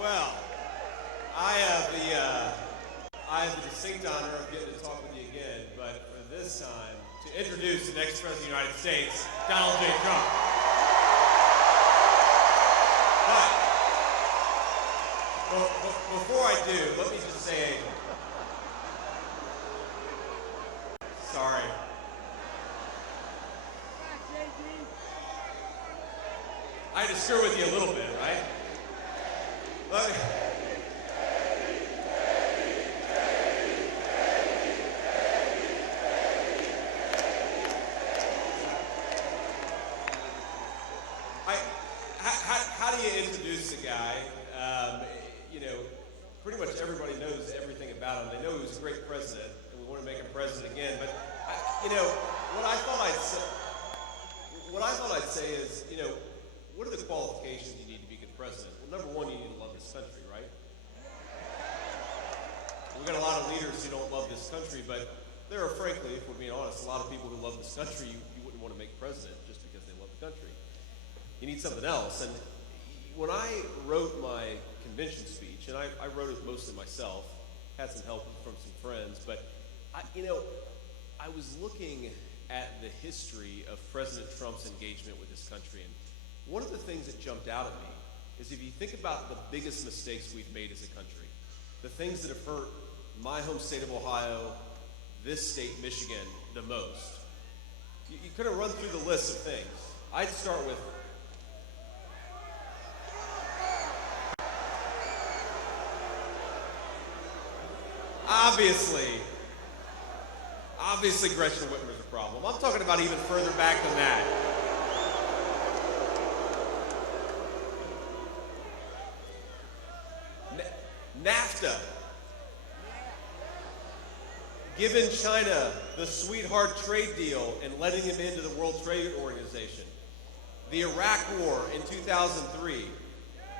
Well, I have the distinct honor of getting to talk with you again, but for this time, to introduce the next President of the United States, Donald J. Trump. But before I do, let me just say, sorry. I had to screw with you a little bit, right? Let me, how do you introduce a guy? Pretty much everybody knows everything about him. They know he was a great president, and we want to make him president again. But what I thought I'd say is, what are the qualifications you need to be a good president? Well, number one, you need to love this country, right? We've got a lot of leaders who don't love this country, but there are, frankly, if we're being honest, a lot of people who love this country you wouldn't want to make president just because they love the country. You need something else. And when I wrote my convention speech, and I wrote it mostly myself, had some help from some friends, but I was looking at the history of President Trump's engagement with this country, and one of the things that jumped out at me is if you think about the biggest mistakes we've made as a country, the things that have hurt my home state of Ohio, this state, Michigan, the most. You could have run through the list of things. I'd start with Obviously, Gretchen Whitmer's a problem. I'm talking about even further back than that. NAFTA. Giving China the sweetheart trade deal and letting them into the World Trade Organization. The Iraq War in 2003.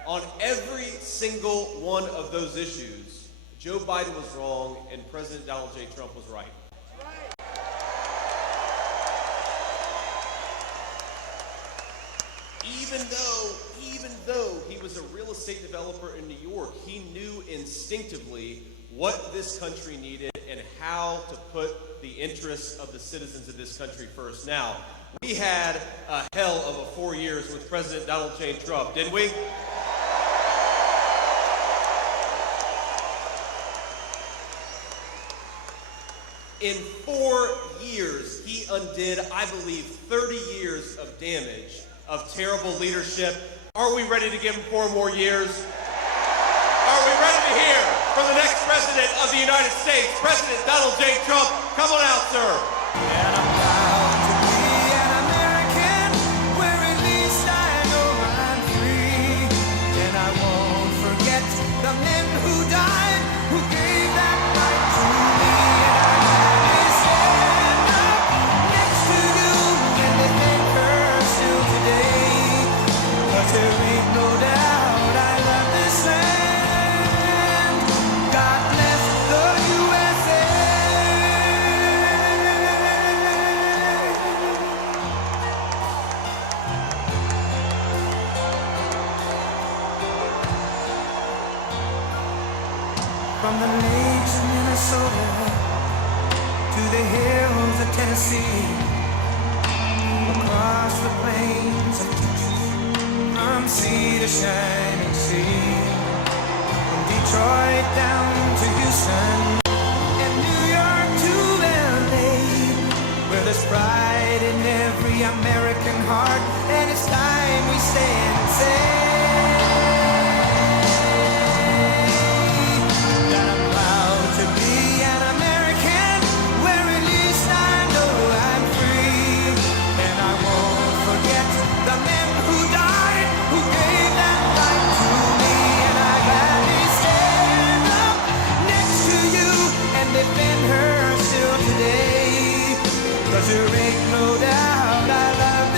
On every single one of those issues, Joe Biden was wrong and President Donald J. Trump was right. Even though he was a real estate developer in New York, he knew instinctively what this country needed and how to put the interests of the citizens of this country first. Now, we had a hell of a 4 years with President Donald J. Trump, didn't we? In 4 years, he undid, I believe, 30 years of damage, of terrible leadership. Are we ready to give him 4 more years? Are we ready to hear from the next President of the United States, President Donald J. Trump? Come on out, sir. And I'm proud to be an American, where at least I know I'm free. And I won't forget the men who died, who gave that right to me. And I'm gonna stand up next to you and defend her still today. 'Cause there ain't no doubt I love this land. God bless the USA. From the lakes of Minnesota to the hills of Tennessee, across the plains of Texas, from sea to shining sea, from Detroit down to Houston, and New York to LA, where there's pride in every American heart, and it's time we stand and say that I'm proud to be an American, where at least I know I'm free. And I won't forget the men who died, who gave that right to me. And I gladly stand up next to you and defend her still today. 'Cause there ain't no doubt I love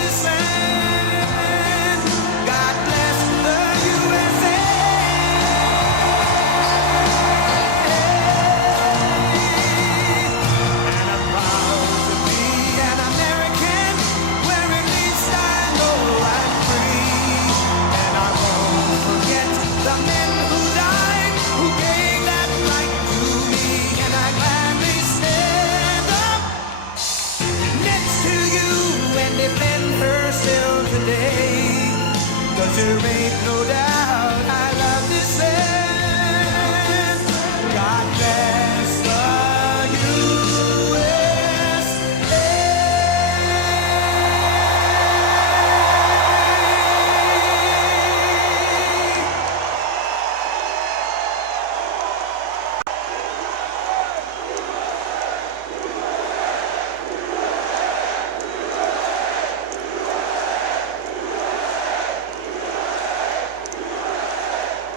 there ain't no doubt I love this land. God bless the USA.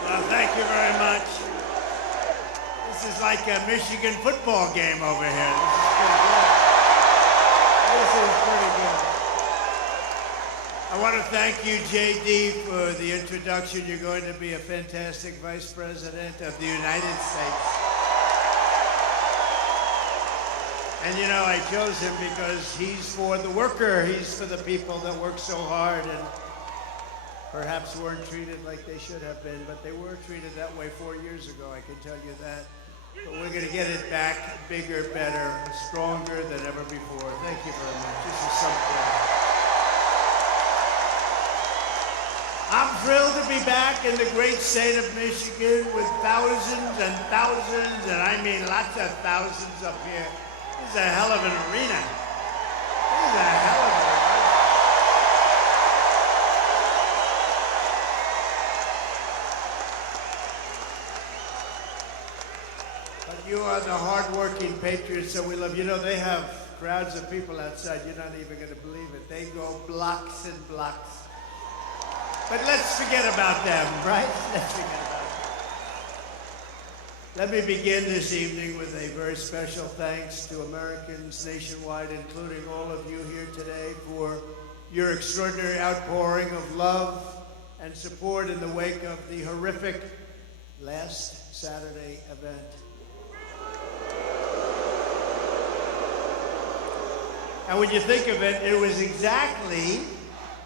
Well, thank you very much. This is like a Michigan football game over here. This is pretty good. I want to thank you, JD, for the introduction. You're going to be a fantastic Vice President of the United States. And you know, I chose him because he's for the worker. He's for the people that work so hard and perhaps weren't treated like they should have been, but they were treated that way 4 years ago, I can tell you that. But we're going to get it back bigger, better, stronger than ever before. Thank you very much. This is something. I'm thrilled to be back in the great state of Michigan with thousands and thousands, and I mean lots of thousands up here. This is a hell of an arena. This is a hell of an arena. You are the hard-working patriots that we love. You know, they have crowds of people outside. You're not even going to believe it. They go blocks and blocks. But let's forget about them, right? Let's forget about them. Let me begin this evening with a very special thanks to Americans nationwide, including all of you here today, for your extraordinary outpouring of love and support in the wake of the horrific last Saturday event. And when you think of it, it was exactly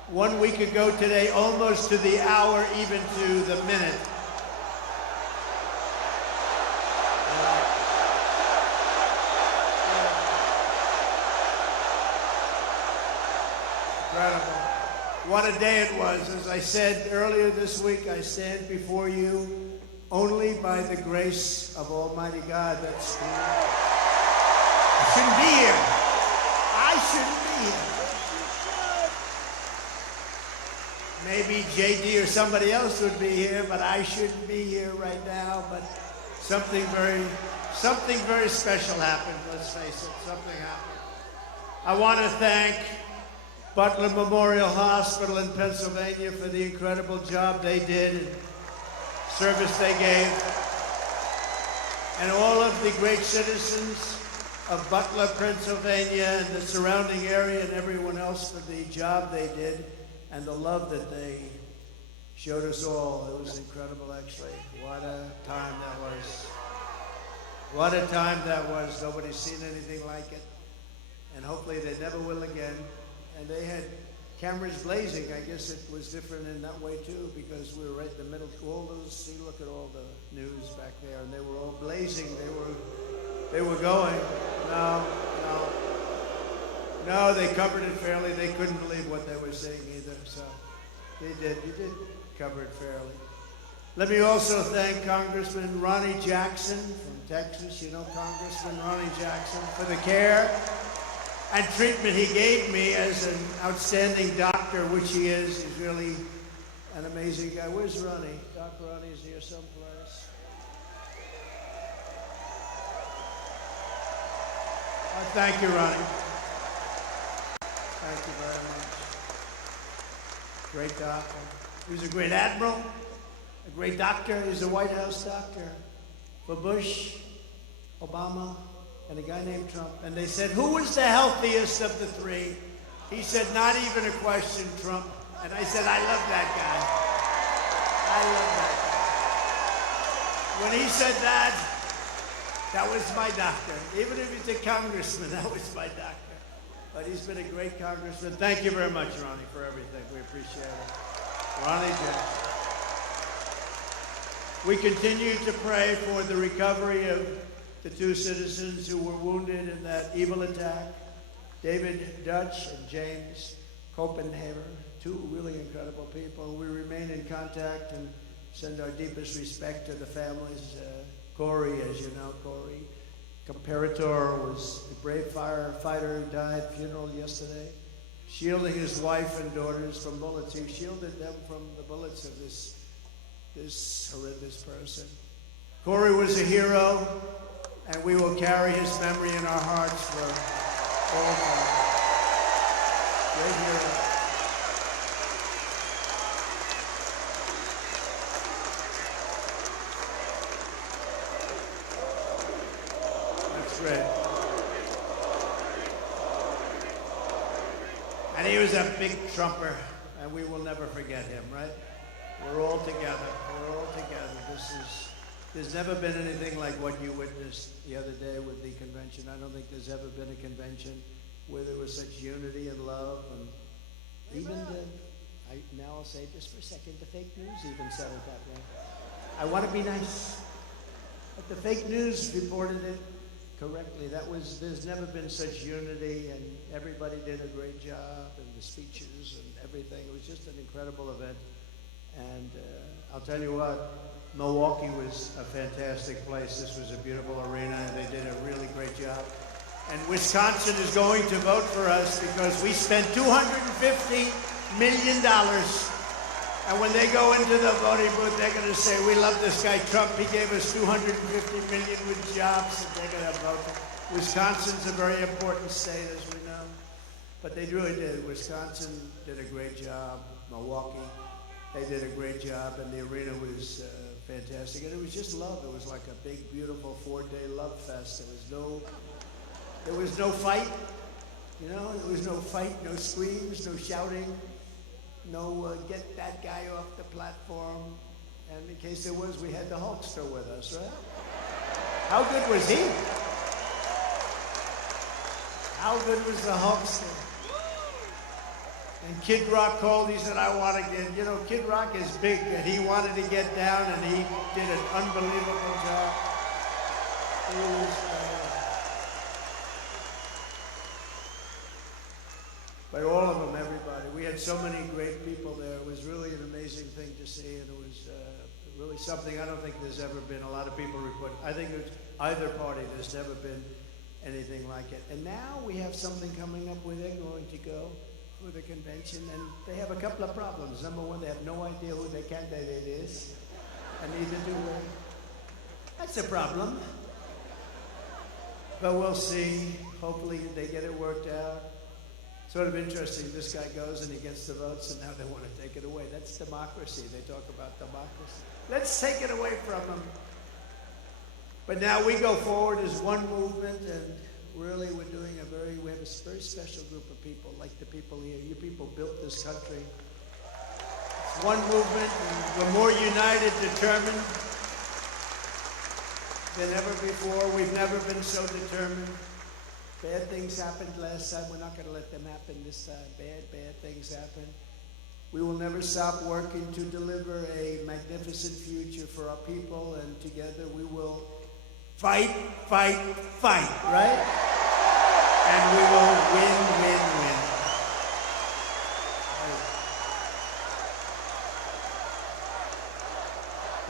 1 week ago today, almost to the hour, even to the minute. Incredible. What a day it was. As I said earlier this week, I stand before you only by the grace of Almighty God. That's true. I shouldn't be here. I shouldn't be here. Maybe JD or somebody else would be here, but I shouldn't be here right now. But something very special happened, let's face it. Something happened. I want to thank Butler Memorial Hospital in Pennsylvania for the incredible job they did and service they gave. And all of the great citizens of Butler, Pennsylvania, and the surrounding area, and everyone else for the job they did and the love that they showed us all. It was incredible, actually. What a time that was. What a time that was. Nobody's seen anything like it. And hopefully they never will again. And they had cameras blazing. I guess it was different in that way, too, because we were right in the middle. All those, see, look at all the news back there, and they were all blazing. They were going. No, they covered it fairly. They couldn't believe what they were saying either, so they did. You did cover it fairly. Let me also thank Congressman Ronnie Jackson from Texas, you know Congressman Ronnie Jackson, for the care and treatment he gave me as an outstanding doctor, which he is. He's really an amazing guy. Where's Ronnie? Doc Ronnie's here someplace. Thank you, Ronnie. Thank you very much. Great doctor. He was a great admiral, a great doctor. He was a White House doctor for Bush, Obama, and a guy named Trump. And they said, who was the healthiest of the three? He said, not even a question, Trump. And I said, I love that guy. I love that guy. When he said that, that was my doctor. Even if he's a congressman, that was my doctor. But he's been a great congressman. Thank you very much, Ronnie, for everything. We appreciate it. Ronnie Jackson. We continue to pray for the recovery of the two citizens who were wounded in that evil attack, David Dutch and James Copenhaver. two really incredible people. We remain in contact and send our deepest respect to the families. Corey, as you know, Corey Comparator was a brave firefighter who died, funeral yesterday, shielding his wife and daughters from bullets. He shielded them from the bullets of this horrendous person. Corey was a hero, and we will carry his memory in our hearts for all time. Great hero. That's great. And he was a big trumper, and we will never forget him, right? We're all together. We're all together. There's never been anything like what you witnessed the other day with the convention. I don't think there's ever been a convention where there was such unity and love, and even now I'll say just for a second, the fake news even said it that way. I want to be nice, but the fake news reported it correctly. There's never been such unity, and everybody did a great job, and the speeches and everything. It was just an incredible event, and I'll tell you what, Milwaukee was a fantastic place. This was a beautiful arena, and they did a really great job. And Wisconsin is going to vote for us because we spent $250 million. And when they go into the voting booth, they're going to say, we love this guy Trump. He gave us $250 million with jobs, and they're going to vote. Wisconsin's a very important state, as we know. But they really did. Wisconsin did a great job. Milwaukee, they did a great job, and the arena was fantastic. And it was just love. It was like a big, beautiful 4-day love fest. There was no fight, you know, there was no fight, no screams, no shouting, no get that guy off the platform. And in case there was, we had the Hulkster with us, right? How good was he? How good was the Hulkster? And Kid Rock called, he said, I want to get, you know, Kid Rock is big, and he wanted to get down, and he did an unbelievable job. But all of them, everybody. We had so many great people there. It was really an amazing thing to see, and it was really something I don't think there's ever been. A lot of people report. I think it's either party, there's never been anything like it. And now we have something coming up where they're going to go for the convention, and they have a couple of problems. Number one, they have no idea who their candidate is, and neither do we. That's a problem. But we'll see. Hopefully they get it worked out. Sort of interesting, this guy goes and he gets the votes, and now they want to take it away. That's democracy. They talk about democracy. Let's take it away from them. But now we go forward as one movement, and really we have a very special group of people, like the people here. You people built this country. It's one movement, and we're more united, determined than ever before. We've never been so determined. Bad things happened last time. We're not going to let them happen this time. Bad things happen. We will never stop working to deliver a magnificent future for our people, and together we will fight, right? And we will win. Right.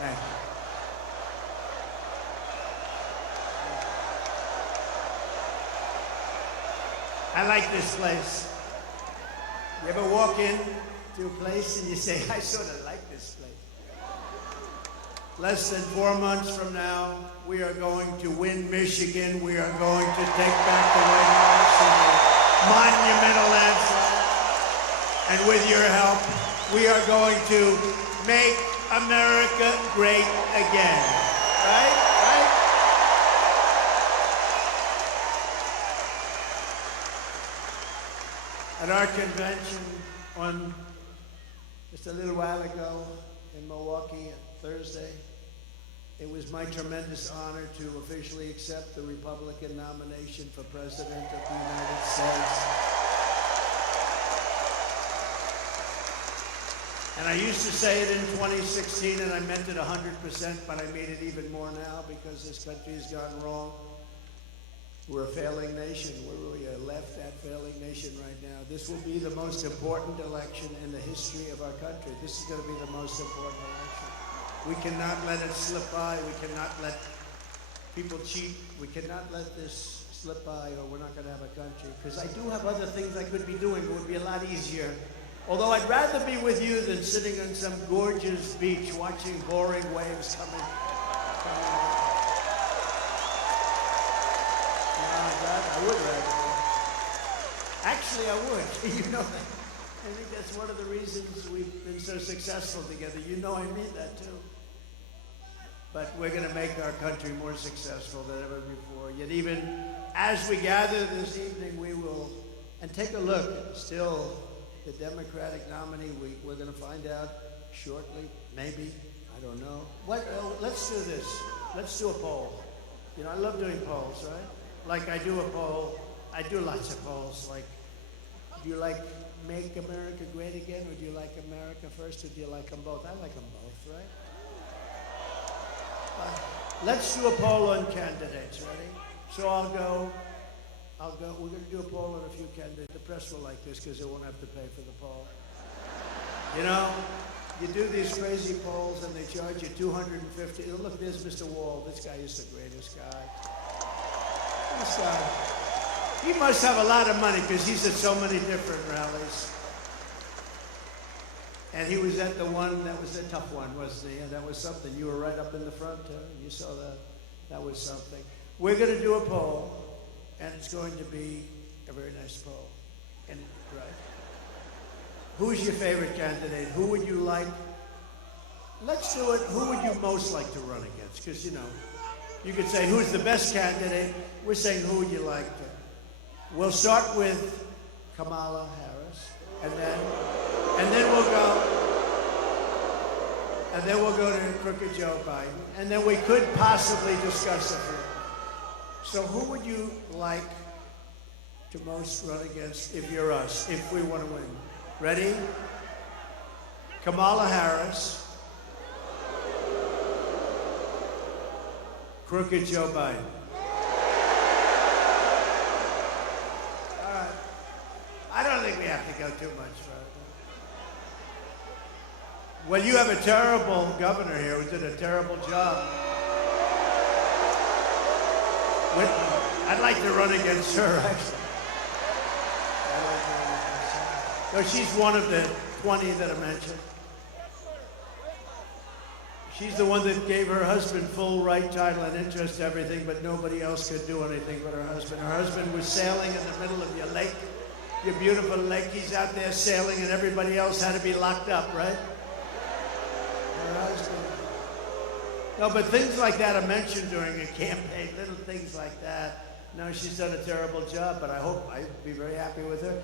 Thank you. I like this place. You ever walk in to a place and you say, I sort of like this place. Less than 4 months from now, we are going to win Michigan. We are going to take back the White House in a monumental landslide. And with your help, we are going to make America great again. Right? At our convention just a little while ago in Milwaukee on Thursday, it was my tremendous honor to officially accept the Republican nomination for President of the United States. And I used to say it in 2016, and I meant it 100%, but I mean it even more now because this country has gone wrong. We're a failing nation. We're a left at failing nation right now. This will be the most important election in the history of our country. This is going to be the most important election. We cannot let it slip by. We cannot let people cheat. We cannot let this slip by, or we're not going to have a country. Because I do have other things I could be doing. It would be a lot easier. Although I'd rather be with you than sitting on some gorgeous beach watching boring waves coming. I would rather. Actually, I would. You know that. I think that's one of the reasons we've been so successful together. You know I mean that too. But we're going to make our country more successful than ever before. Yet even as we gather this evening, we will, and take a look, still the Democratic nominee, we're going to find out shortly, maybe, I don't know. Let's do this. Let's do a poll. You know, I love doing polls, right? Like I do a poll, I do lots of polls, like, do you like Make America Great Again, or do you like America First, or do you like them both? I like them both, right? Let's do a poll on candidates, ready? So I'll go, we're going to do a poll on a few candidates. The press will like this because they won't have to pay for the poll. You know, you do these crazy polls and they charge you $250. Oh, look, there's Mr. Wall. This guy is the greatest guy. This guy. He must have a lot of money because he's at so many different rallies. And he was at the one, that was the tough one, wasn't he? And that was something. You were right up in the front, you saw that. That was something. We're going to do a poll, and it's going to be a very nice poll. And, right? Who's your favorite candidate? Who would you like? Let's do it. Who would you most like to run against? Because, you know, you could say, who's the best candidate? We're saying, who would you like to? We'll start with Kamala Harris, and then we'll go to crooked Joe Biden, and then we could possibly discuss it. So who would you like to most run against if you're us, if we want to win? Ready? Kamala Harris, crooked Joe Biden. All right. I don't think we have to go too much further. Well, you have a terrible governor here who did a terrible job. I'd like to run against her, actually. I'd like to run against her. No, she's one of the 20 that I mentioned. She's the one that gave her husband full right, title, and interest to everything, but nobody else could do anything but her husband. Her husband was sailing in the middle of your lake, your beautiful lake. He's out there sailing, and everybody else had to be locked up, right? Her husband. No, but things like that are mentioned during a campaign, little things like that. No, she's done a terrible job, but I'd be very happy with her.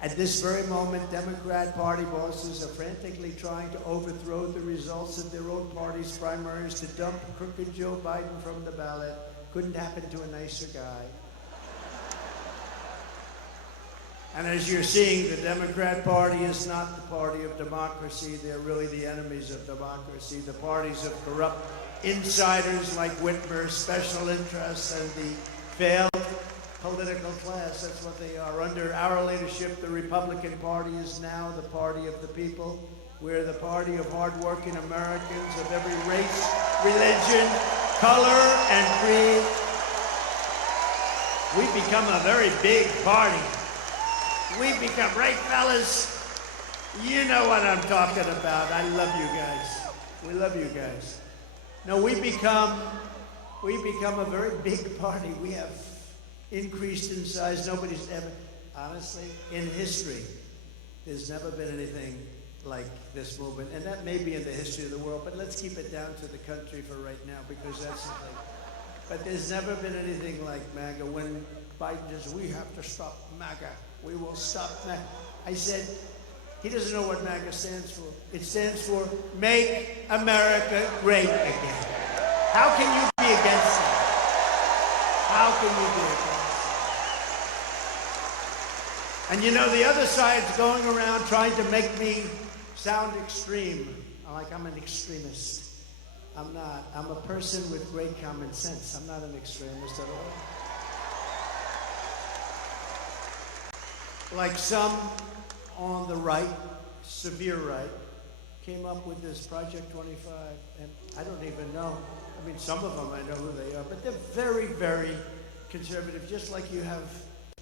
At this very moment, Democrat Party bosses are frantically trying to overthrow the results of their own party's primaries to dump crooked Joe Biden from the ballot. Couldn't happen to a nicer guy. And as you're seeing, the Democrat Party is not the party of democracy. They're really the enemies of democracy. The parties of corrupt insiders like Whitmer, special interests, and the failed political class. That's what they are. Under our leadership, the Republican Party is now the party of the people. We're the party of hardworking Americans of every race, religion, color, and creed. We've become a very big party. We've become, right, fellas? You know what I'm talking about. I love you guys. We love you guys. No, we become a very big party. We have increased in size. Nobody's ever, honestly, in history, there's never been anything like this movement. And that may be in the history of the world, but let's keep it down to the country for right now, because that's something. But there's never been anything like MAGA. When Biden says, we have to stop MAGA. We will stop MAGA. I said, he doesn't know what MAGA stands for. It stands for Make America Great Again. How can you be against that? How can you be against that? And you know, the other side's going around trying to make me sound extreme, like I'm an extremist. I'm not. I'm a person with great common sense. I'm not an extremist at all. like some on the right, severe right, came up with this Project 25, and I don't even know. I mean, some of them I know who they are, but they're very, very conservative, just like you have.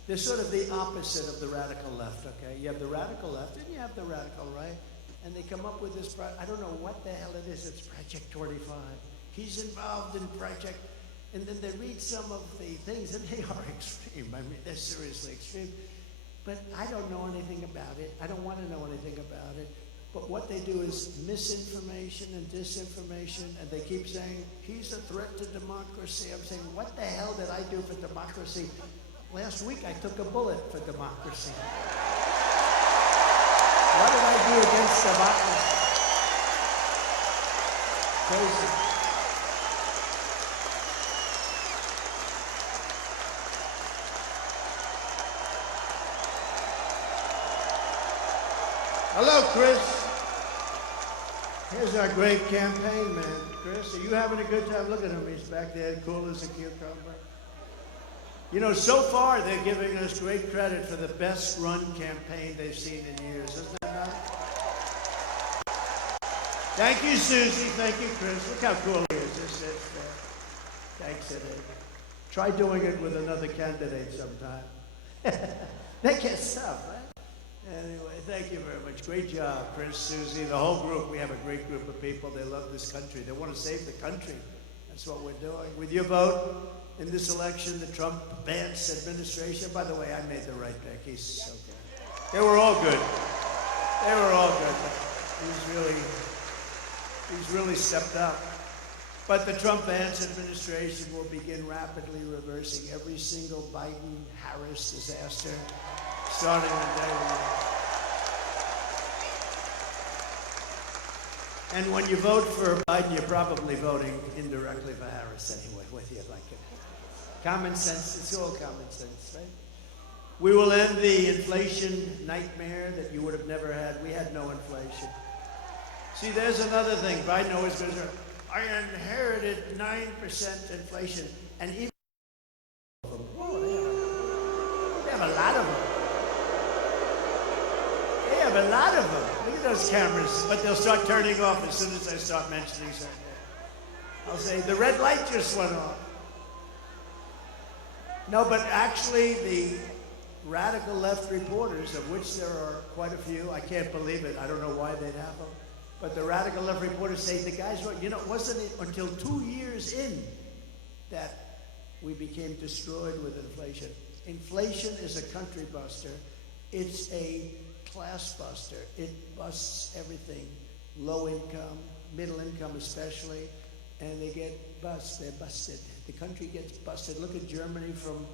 They're sort of the opposite of the radical left, okay? You have the radical left and you have the radical right, and they come up with this, I don't know what the hell it is, it's Project 25. He's involved in Project, and then they read some of the things, and they are extreme. I mean, they're seriously extreme. But I don't know anything about it. I don't want to know anything about it. But what they do is misinformation and disinformation, and they keep saying, he's a threat to democracy. I'm saying, what the hell did I do for democracy? Last week I took a bullet for democracy. What did I do against democracy? Crazy. Hello, Chris. Here's our great campaign man. Chris, are you having a good time? Look at him. He's back there, cool as a cucumber. You know, so far they're giving us great credit for the best run campaign they've seen in years, isn't that right? Thank you, Susie. Thank you, Chris. Look how cool he is. Just sits there. Thanks, Ed. Try doing it with another candidate sometime. They get stuff, right? Anyway, thank you very much. Great job, Chris, Susie, the whole group. We have a great group of people. They love this country. They want to save the country. That's what we're doing. With your vote in this election, the Trump-Vance administration, by the way, I made the right pick. He's so good. They were all good. They were all good. But he's really stepped up. But the Trump-Vance administration will begin rapidly reversing every single Biden-Harris disaster starting on day one. And when you vote for Biden, you're probably voting indirectly for Harris anyway, whether you like it. Common sense, it's all common sense, right? We will end the inflation nightmare that you would have never had. We had no inflation. See, there's another thing. Biden always goes, I inherited 9% inflation. And even they have a lot of them. They have a lot of them. Look at those cameras. But they'll start turning off as soon as I start mentioning something. I'll say, the red light just went off. No, but actually the radical left reporters, of which there are quite a few, I can't believe it, I don't know why they'd have them, but the radical left reporters say the guys were, you know, wasn't it until 2 years in that we became destroyed with inflation. Inflation is a country buster. It's a class buster. It busts everything. Low income, middle income especially, and they get busted. They're busted. The country gets busted. Look at Germany from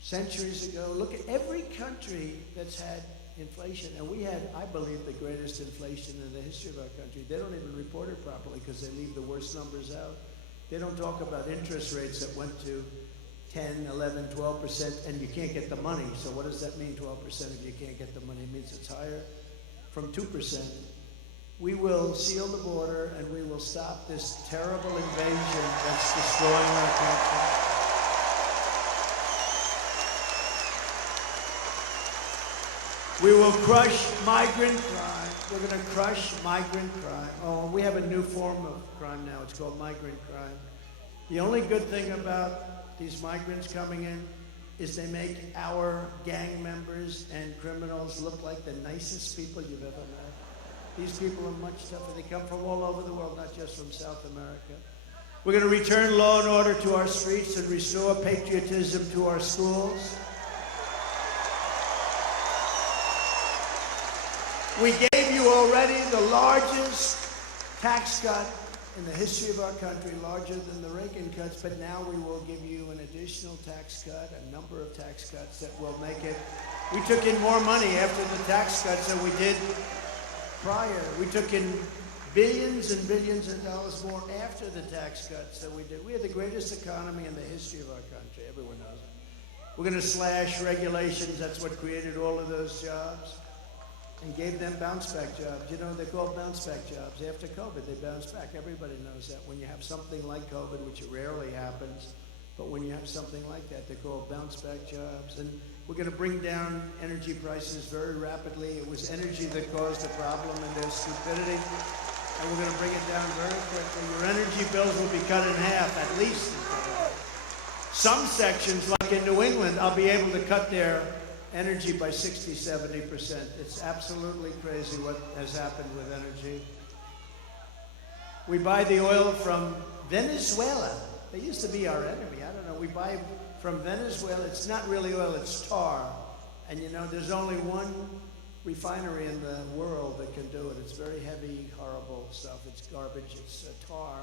centuries ago. Look at every country that's had inflation. And we had, I believe, the greatest inflation in the history of our country. They don't even report it properly because they leave the worst numbers out. They don't talk about interest rates that went to 10, 11, 12%, and you can't get the money. So what does that mean, 12% if you can't get the money? It means it's higher from 2%. We will seal the border and we will stop this terrible invasion that's destroying our country. We will crush migrant crime. We're going to crush migrant crime. Oh, we have a new form of crime now. It's called migrant crime. The only good thing about these migrants coming in is they make our gang members and criminals look like the nicest people you've ever met. These people are much tougher. They come from all over the world, not just from South America. We're going to return law and order to our streets and restore patriotism to our schools. We gave you already the largest tax cut in the history of our country, larger than the Reagan cuts, but now we will give you an additional tax cut, a number of tax cuts that will make it. We took in more money after the tax cuts than we did prior. We took in billions and billions of dollars more after the tax cuts than we did. We had the greatest economy in the history of our country. Everyone knows it. We're going to slash regulations. That's what created all of those jobs and gave them bounce-back jobs. You know, they're called bounce-back jobs. After COVID, they bounce back. Everybody knows that. When you have something like COVID, which rarely happens, but when you have something like that, they're called bounce-back jobs. And We're going to bring down energy prices very rapidly. It was energy that caused the problem and their stupidity. And we're going to bring it down very quickly. Your energy bills will be cut in half, at least. Some sections, like in New England, I'll be able to cut their energy by 60, 70%. It's absolutely crazy what has happened with energy. We buy the oil from Venezuela. They used to be our enemy. I don't know. We buy from Venezuela. It's not really oil, it's tar. And you know, there's only one refinery in the world that can do it. It's very heavy, horrible stuff. It's garbage. It's tar.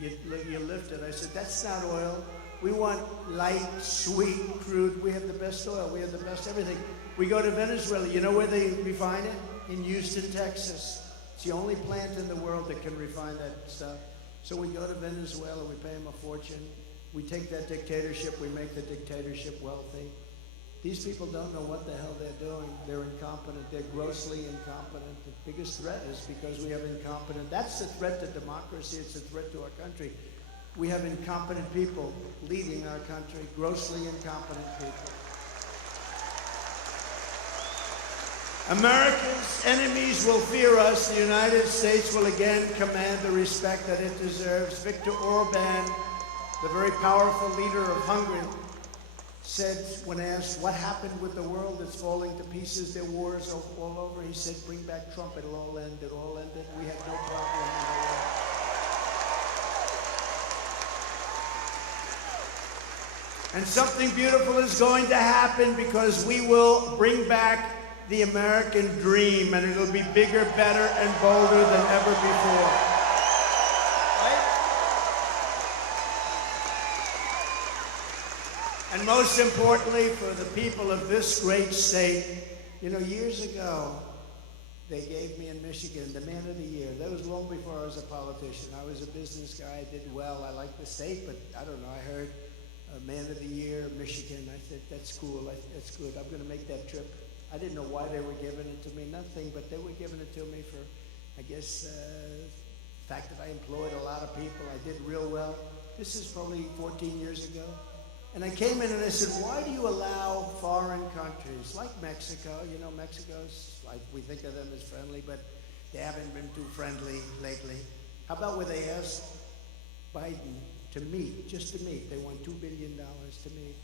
You lift it. I said, that's not oil. We want light, sweet, crude. We have the best oil. We have the best everything. We go to Venezuela. You know where they refine it? In Houston, Texas. It's the only plant in the world that can refine that stuff. So we go to Venezuela. We pay them a fortune. We take that dictatorship. We make the dictatorship wealthy. These people don't know what the hell they're doing. They're incompetent. They're grossly incompetent. The biggest threat is because we have incompetent. That's the threat to democracy. It's a threat to our country. We have incompetent people leading our country, grossly incompetent people. America's enemies will fear us. The United States will again command the respect that it deserves. Viktor Orban, the very powerful leader of Hungary, said, when asked what happened with the world that's falling to pieces, there are wars all over, he said, bring back Trump, it'll all end, it'll all end. We have no problem in the world. And something beautiful is going to happen because we will bring back the American dream, and it'll be bigger, better, and bolder than ever before. And most importantly, for the people of this great state, you know, years ago, they gave me in Michigan the Man of the Year. That was long before I was a politician. I was a business guy, I did well, I liked the state, but I don't know, I heard Man of the Year, Michigan. I said, that's cool, that's good, I'm gonna make that trip. I didn't know why they were giving it to me, nothing, but they were giving it to me for, I guess, the fact that I employed a lot of people, I did real well. This is probably 14 years ago. And I came in and I said, why do you allow foreign countries like Mexico, you know, Mexico's, like, we think of them as friendly, but they haven't been too friendly lately. How about where they asked Biden to meet, just to meet? They want $2 billion to meet.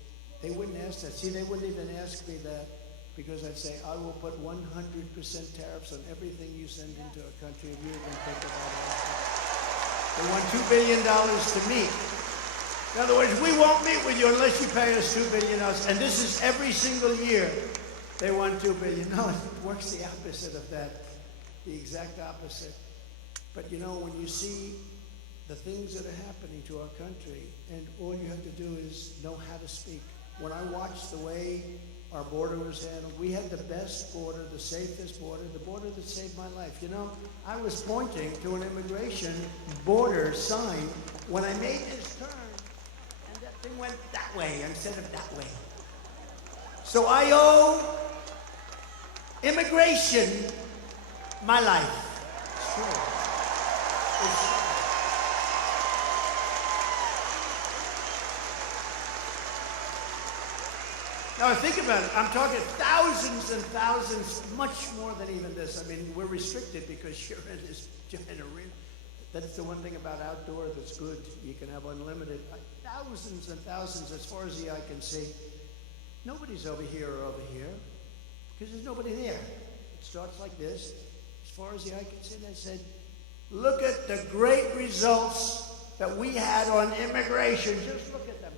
They wouldn't ask that. See, they wouldn't even ask me that because I'd say, I will put 100% tariffs on everything you send into a country if you even think about it. They want $2 billion to meet. In other words, we won't meet with you unless you pay us $2 billion. And this is every single year. They want $2 billion. No, it works the opposite of that, the exact opposite. But you know, when you see the things that are happening to our country, and all you have to do is know how to speak. When I watched the way our border was handled, we had the best border, the safest border, the border that saved my life. You know, I was pointing to an immigration border sign when I made this turn. Thing went that way instead of that way. So I owe immigration my life. It's true. Now think about it. I'm talking thousands and thousands, much more than even this. I mean, we're restricted because you're in this giant arena. That's the one thing about outdoor that's good. You can have unlimited, thousands and thousands as far as the eye can see. Nobody's over here or over here because there's nobody there. It starts like this. As far as the eye can see, they said, look at the great results that we had on immigration. Just look at them.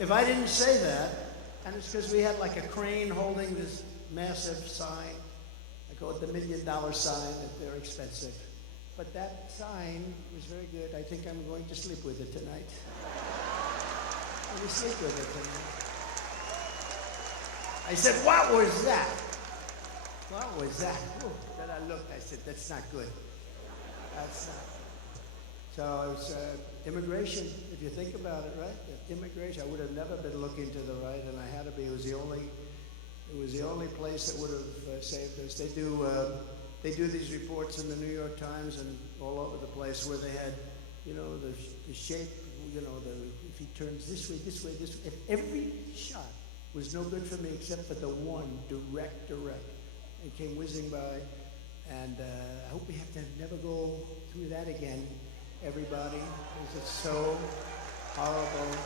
If I didn't say that, and it's because we had like a crane holding this massive sign, I call it the $1 million sign, that they're expensive. But that sign was very good. I think I'm going to sleep with it tonight. I'm going to sleep with it tonight. I said, what was that? What was that? Ooh, then I looked, I said, that's not good. That's not. So it's immigration, if you think about it, right? Immigration, I would have never been looking to the right, and I had to be. It was the only place that would have saved us. They do these reports in the New York Times and all over the place where they had, you know, the shape. if he turns this way, this way, this way. If every shot was no good for me except for the one direct. It came whizzing by, and I hope we have to never go through that again, everybody, because it's so horrible.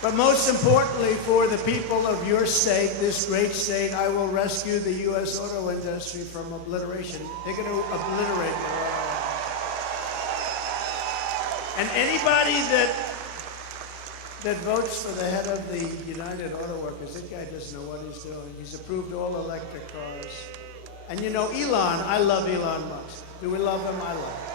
But most importantly, for the people of your state, this great state, I will rescue the U.S. auto industry from obliteration. They're going to obliterate the auto. And anybody that votes for the head of the United Auto Workers, that guy doesn't know what he's doing. He's approved all electric cars. And you know, Elon, I love Elon Musk. Do we love him? I love him.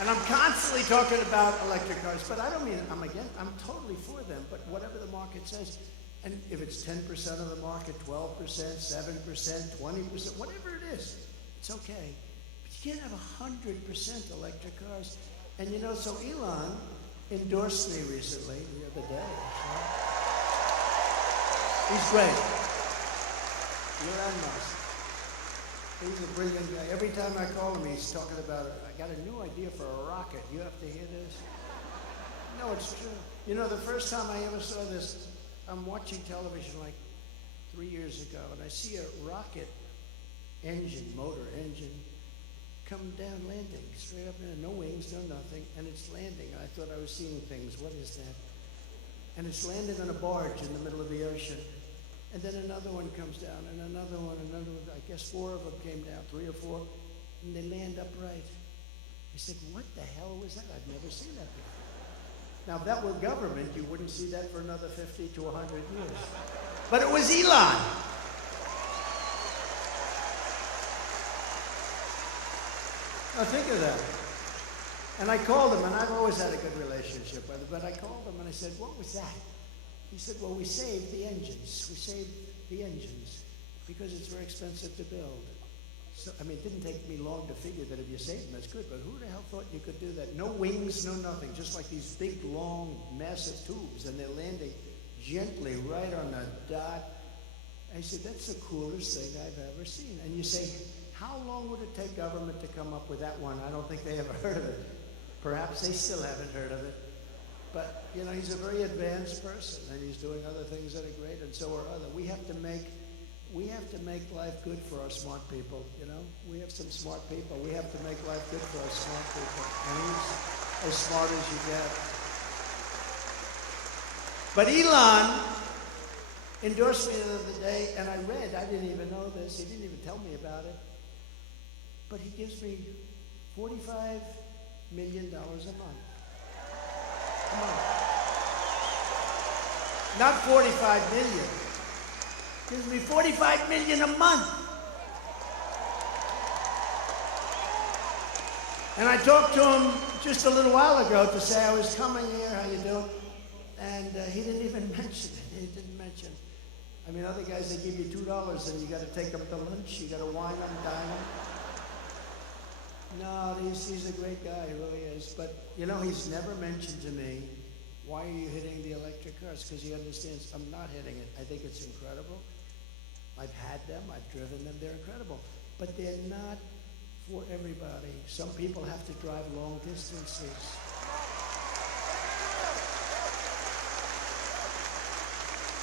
And I'm constantly talking about electric cars, but I don't mean I'm totally for them, but whatever the market says, and if it's 10% of the market, 12%, 7%, 20%, whatever it is, it's okay. But you can't have 100% electric cars. And you know, so Elon endorsed me recently, the other day. He's great. Elon Musk. He's a brilliant guy. Every time I call him, he's talking about, I got a new idea for a rocket. You have to hear this? No, it's true. You know, the first time I ever saw this, I'm watching television like 3 years ago, and I see a rocket motor engine, come down landing, straight up there, no wings, no nothing, and it's landing. I thought I was seeing things. What is that? And it's landing on a barge in the middle of the ocean. And then another one comes down, and another one. I guess 4 of them came down, 3 or 4, and they land upright. I said, what the hell was that? I've never seen that before. Now, if that were government, you wouldn't see that for another 50 to 100 years. But it was Elon. Now, think of that. And I called him, and I've always had a good relationship with him, but I called him, and I said, what was that? He said, well, we saved the engines. We saved the engines because it's very expensive to build. So, I mean, it didn't take me long to figure that if you save them, that's good, but who the hell thought you could do that? No wings, no nothing, just like these big, long, massive tubes, and they're landing gently right on the dot. I said, that's the coolest thing I've ever seen. And you say, how long would it take government to come up with that one? I don't think they ever heard of it. Perhaps they still haven't heard of it. But, you know, he's a very advanced person, and he's doing other things that are great, and so are others. We have to make life good for our smart people, you know? We have some smart people. We have to make life good for our smart people. And he's as smart as you get. But Elon endorsed me the other day, and I didn't even know this. He didn't even tell me about it. But he gives me $45 million a month. Come on. Not 45 million. Gives me 45 million a month. And I talked to him just a little while ago to say I was coming here, how you doing? And he didn't even mention it. He didn't mention. I mean, other guys, they give you $2 and you got to take them to lunch. You got to wine them, dine them. No, he's a great guy, he really is. But, you know, he's never mentioned to me, why are you hitting the electric cars? Because he understands I'm not hitting it. I think it's incredible. I've had them, I've driven them, they're incredible. But they're not for everybody. Some people have to drive long distances.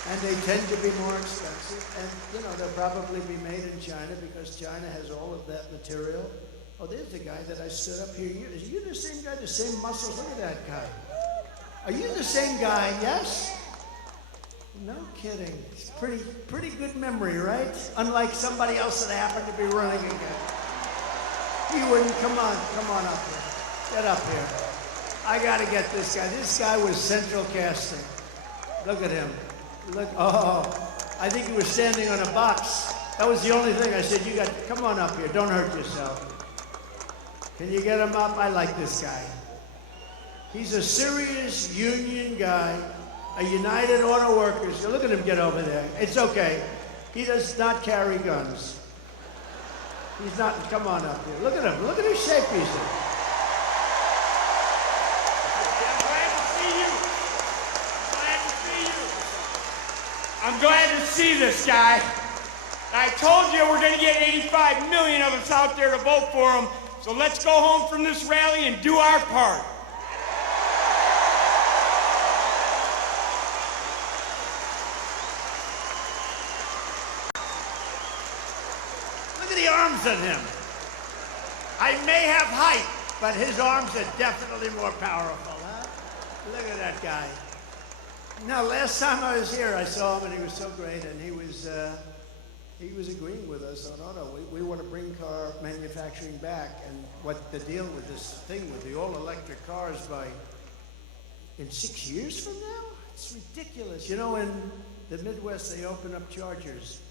And they tend to be more expensive. And, you know, they'll probably be made in China because China has all of that material. Oh, there's the guy that I stood up here. Are you the same guy, the same muscles? Look at that guy. Are you the same guy? Yes? No kidding. It's pretty good memory, right? Unlike somebody else that happened to be running again. He wouldn't. Come on up here. Get up here. I got to get this guy. This guy was central casting. Look at him. Look. Oh, I think he was standing on a box. That was the only thing. I said, come on up here. Don't hurt yourself. Can you get him up? I like this guy. He's a serious union guy, a United Auto Workers. Look at him get over there. It's okay. He does not carry guns. He's not, come on up here. Look at him. Look at his shape he's in. I'm glad to see you. Glad to see you. I'm glad to see this guy. I told you we're gonna get 85 million of us out there to vote for him. So let's go home from this rally and do our part. Look at the arms on him. I may have height, but his arms are definitely more powerful, huh? Look at that guy. Now, last time I was here, I saw him, and he was so great, and he was agreeing with us on, we want to bring car manufacturing back, and what the deal with this thing with the all-electric cars in 6 years from now? It's ridiculous. You know, in the Midwest, they open up chargers.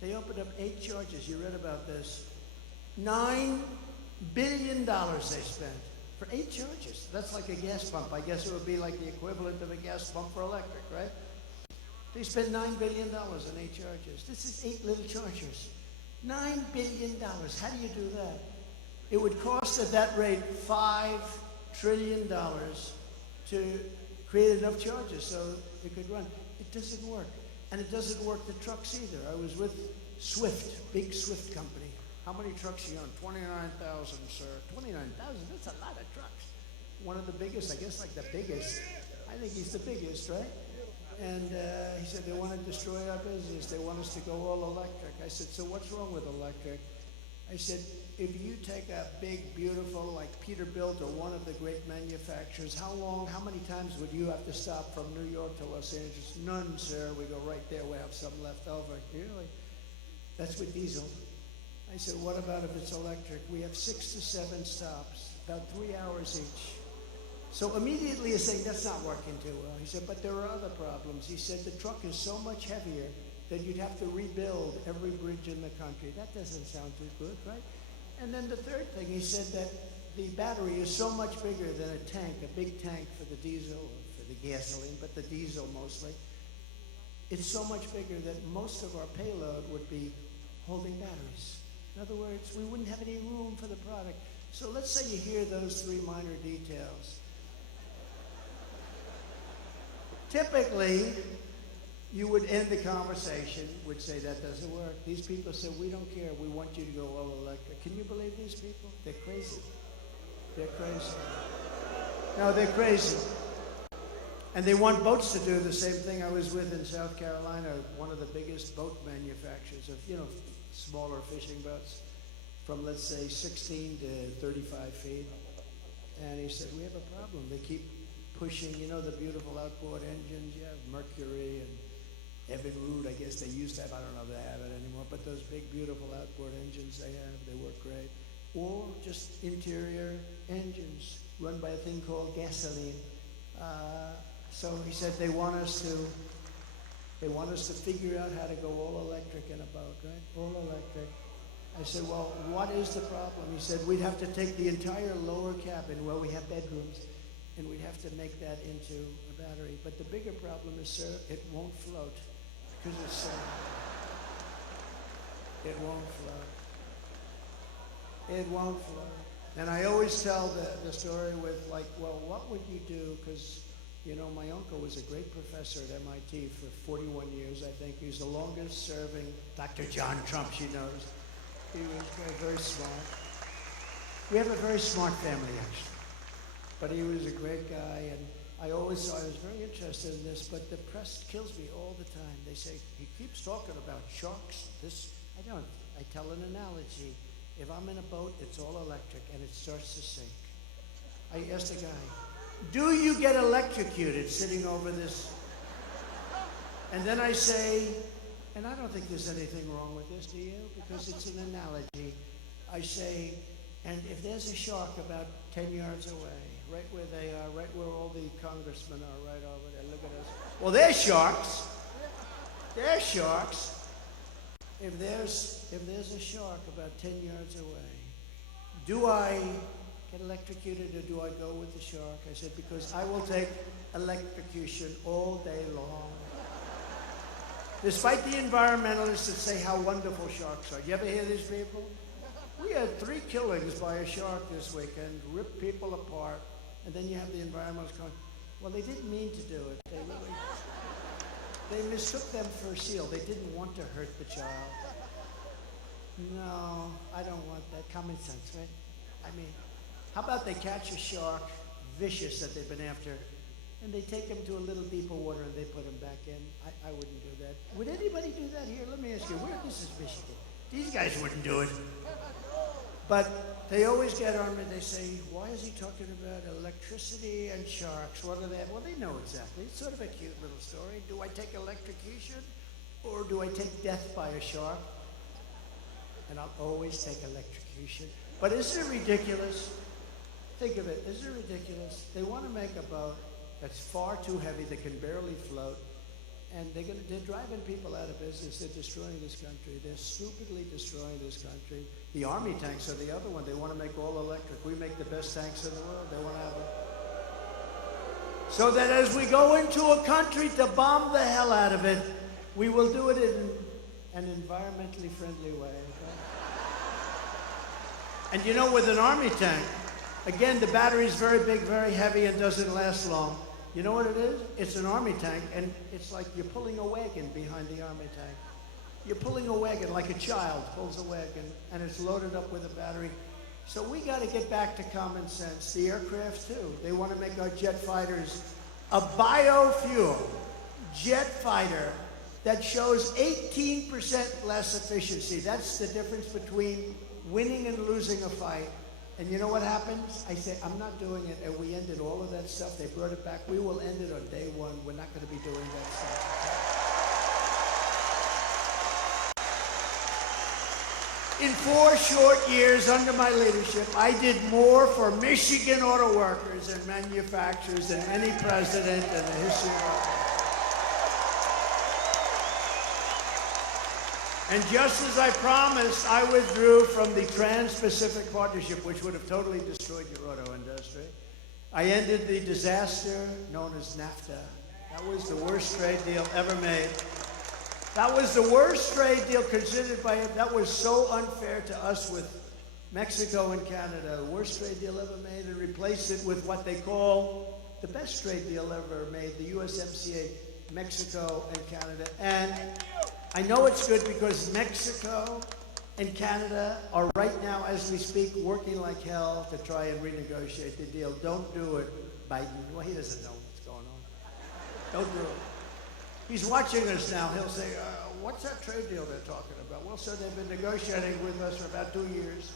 They opened up 8 chargers. You read about this. $9 billion they spent for 8 chargers. That's like a gas pump. I guess it would be like the equivalent of a gas pump for electric, right? They spent $9 billion on 8 chargers. This is 8 little chargers. $9 billion. How do you do that? It would cost at that rate $5 trillion to create enough chargers so it could run. It doesn't work. And it doesn't work the trucks either. I was with Swift, big Swift company. How many trucks you own? 29,000, sir. 29,000? That's a lot of trucks. One of the biggest, I guess like the biggest. I think he's the biggest, right? And he said, they want to destroy our business. They want us to go all electric. I said, so what's wrong with electric? I said, if you take a big, beautiful, like Peterbilt or one of the great manufacturers, how many times would you have to stop from New York to Los Angeles? None, sir. We go right there. We have some left over. Really? That's with diesel. I said, what about if it's electric? We have 6 to 7 stops, about 3 hours each. So immediately he's saying, that's not working too well. He said, but there are other problems. He said, the truck is so much heavier that you'd have to rebuild every bridge in the country. That doesn't sound too good, right? And then the third thing, he said that the battery is so much bigger than a tank, a big tank for the diesel, for the gasoline, but the diesel mostly. It's so much bigger that most of our payload would be holding batteries. In other words, we wouldn't have any room for the product. So let's say you hear those 3 minor details. Typically, you would end the conversation, would say that doesn't work. These people said, we don't care, we want you to go all electric. Can you believe these people? They're crazy. They're crazy. No, they're crazy. And they want boats to do the same thing. I was with in South Carolina, one of the biggest boat manufacturers of, smaller fishing boats from, let's say, 16 to 35 feet. And he said, we have a problem. They keep pushing, the beautiful outboard engines. You have Mercury and Evinrude, I guess they used to have. I don't know if they have it anymore. But those big, beautiful outboard engines they have, they work great. Or just interior engines run by a thing called gasoline. So he said they want us to figure out how to go all electric in a boat, right? All electric. I said, well, what is the problem? He said, we'd have to take the entire lower cabin where we have bedrooms, and we'd have to make that into a battery. But the bigger problem is, sir, it won't float. Because it's it won't float. It won't float. And I always tell the story with, like, well, what would you do? Because my uncle was a great professor at MIT for 41 years, I think. He was the longest serving, Dr. John Trump, she knows. He was very, very smart. We have a very smart family, actually. But he was a great guy, and I always thought I was very interested in this, but the press kills me all the time. They say, he keeps talking about sharks. I don't. I tell an analogy. If I'm in a boat, it's all electric, and it starts to sink. I asked the guy, do you get electrocuted sitting over this? And then I say, and I don't think there's anything wrong with this, do you? Because it's an analogy. I say, and if there's a shark about 10 yards away, right where they are, right where all the congressmen are, right over there, look at us. Well, they're sharks. They're sharks. If there's a shark about 10 yards away, do I get electrocuted or do I go with the shark? I said, because I will take electrocution all day long. Despite the environmentalists that say how wonderful sharks are. You ever hear these people? We had 3 killings by a shark this weekend, ripped people apart, and then you have the environmentalists going, well, they didn't mean to do it. They mistook them for a seal. They didn't want to hurt the child. No, I don't want that. Common sense, right? I mean, how about they catch a shark, vicious that they've been after, and they take him to a little deeper water and they put him back in? I wouldn't do that. Would anybody do that here? Let me ask you, this is Michigan. These guys wouldn't do it. But they always get armed. They say, why is he talking about electricity and sharks? What are they? Well, they know exactly. It's sort of a cute little story. Do I take electrocution or do I take death by a shark? And I'll always take electrocution. But isn't it ridiculous? Think of it. Isn't it ridiculous? They want to make a boat that's far too heavy, that can barely float, and they're driving people out of business. They're destroying this country. They're stupidly destroying this country. The Army tanks are the other one. They want to make all electric. We make the best tanks in the world. They want to have them. So that as we go into a country to bomb the hell out of it, we will do it in an environmentally friendly way. Okay? And you know, with an Army tank, again, the battery is very big, very heavy, and doesn't last long. You know what it is? It's an Army tank, and it's like you're pulling a wagon behind the Army tank. You're pulling a wagon like a child pulls a wagon, and it's loaded up with a battery. So we got to get back to common sense. The aircraft, too. They want to make our jet fighters a biofuel jet fighter that shows 18% less efficiency. That's the difference between winning and losing a fight. And you know what happens? I say, I'm not doing it, and we ended all of that stuff. They brought it back. We will end it on day one. We're not going to be doing that stuff. In 4 short years under my leadership, I did more for Michigan auto workers and manufacturers than any president in the history of our country. And just as I promised, I withdrew from the Trans-Pacific Partnership, which would have totally destroyed your auto industry. I ended the disaster known as NAFTA. That was the worst trade deal ever made. That was the worst trade deal considered by him. That was so unfair to us with Mexico and Canada. The worst trade deal ever made, and replaced it with what they call the best trade deal ever made, the USMCA, Mexico and Canada. And I know it's good because Mexico and Canada are right now, as we speak, working like hell to try and renegotiate the deal. Don't do it, Biden. Well, he doesn't know what's going on. Don't do it. He's watching us now. He'll say, what's that trade deal they're talking about? Well, sir, they've been negotiating with us for about 2 years.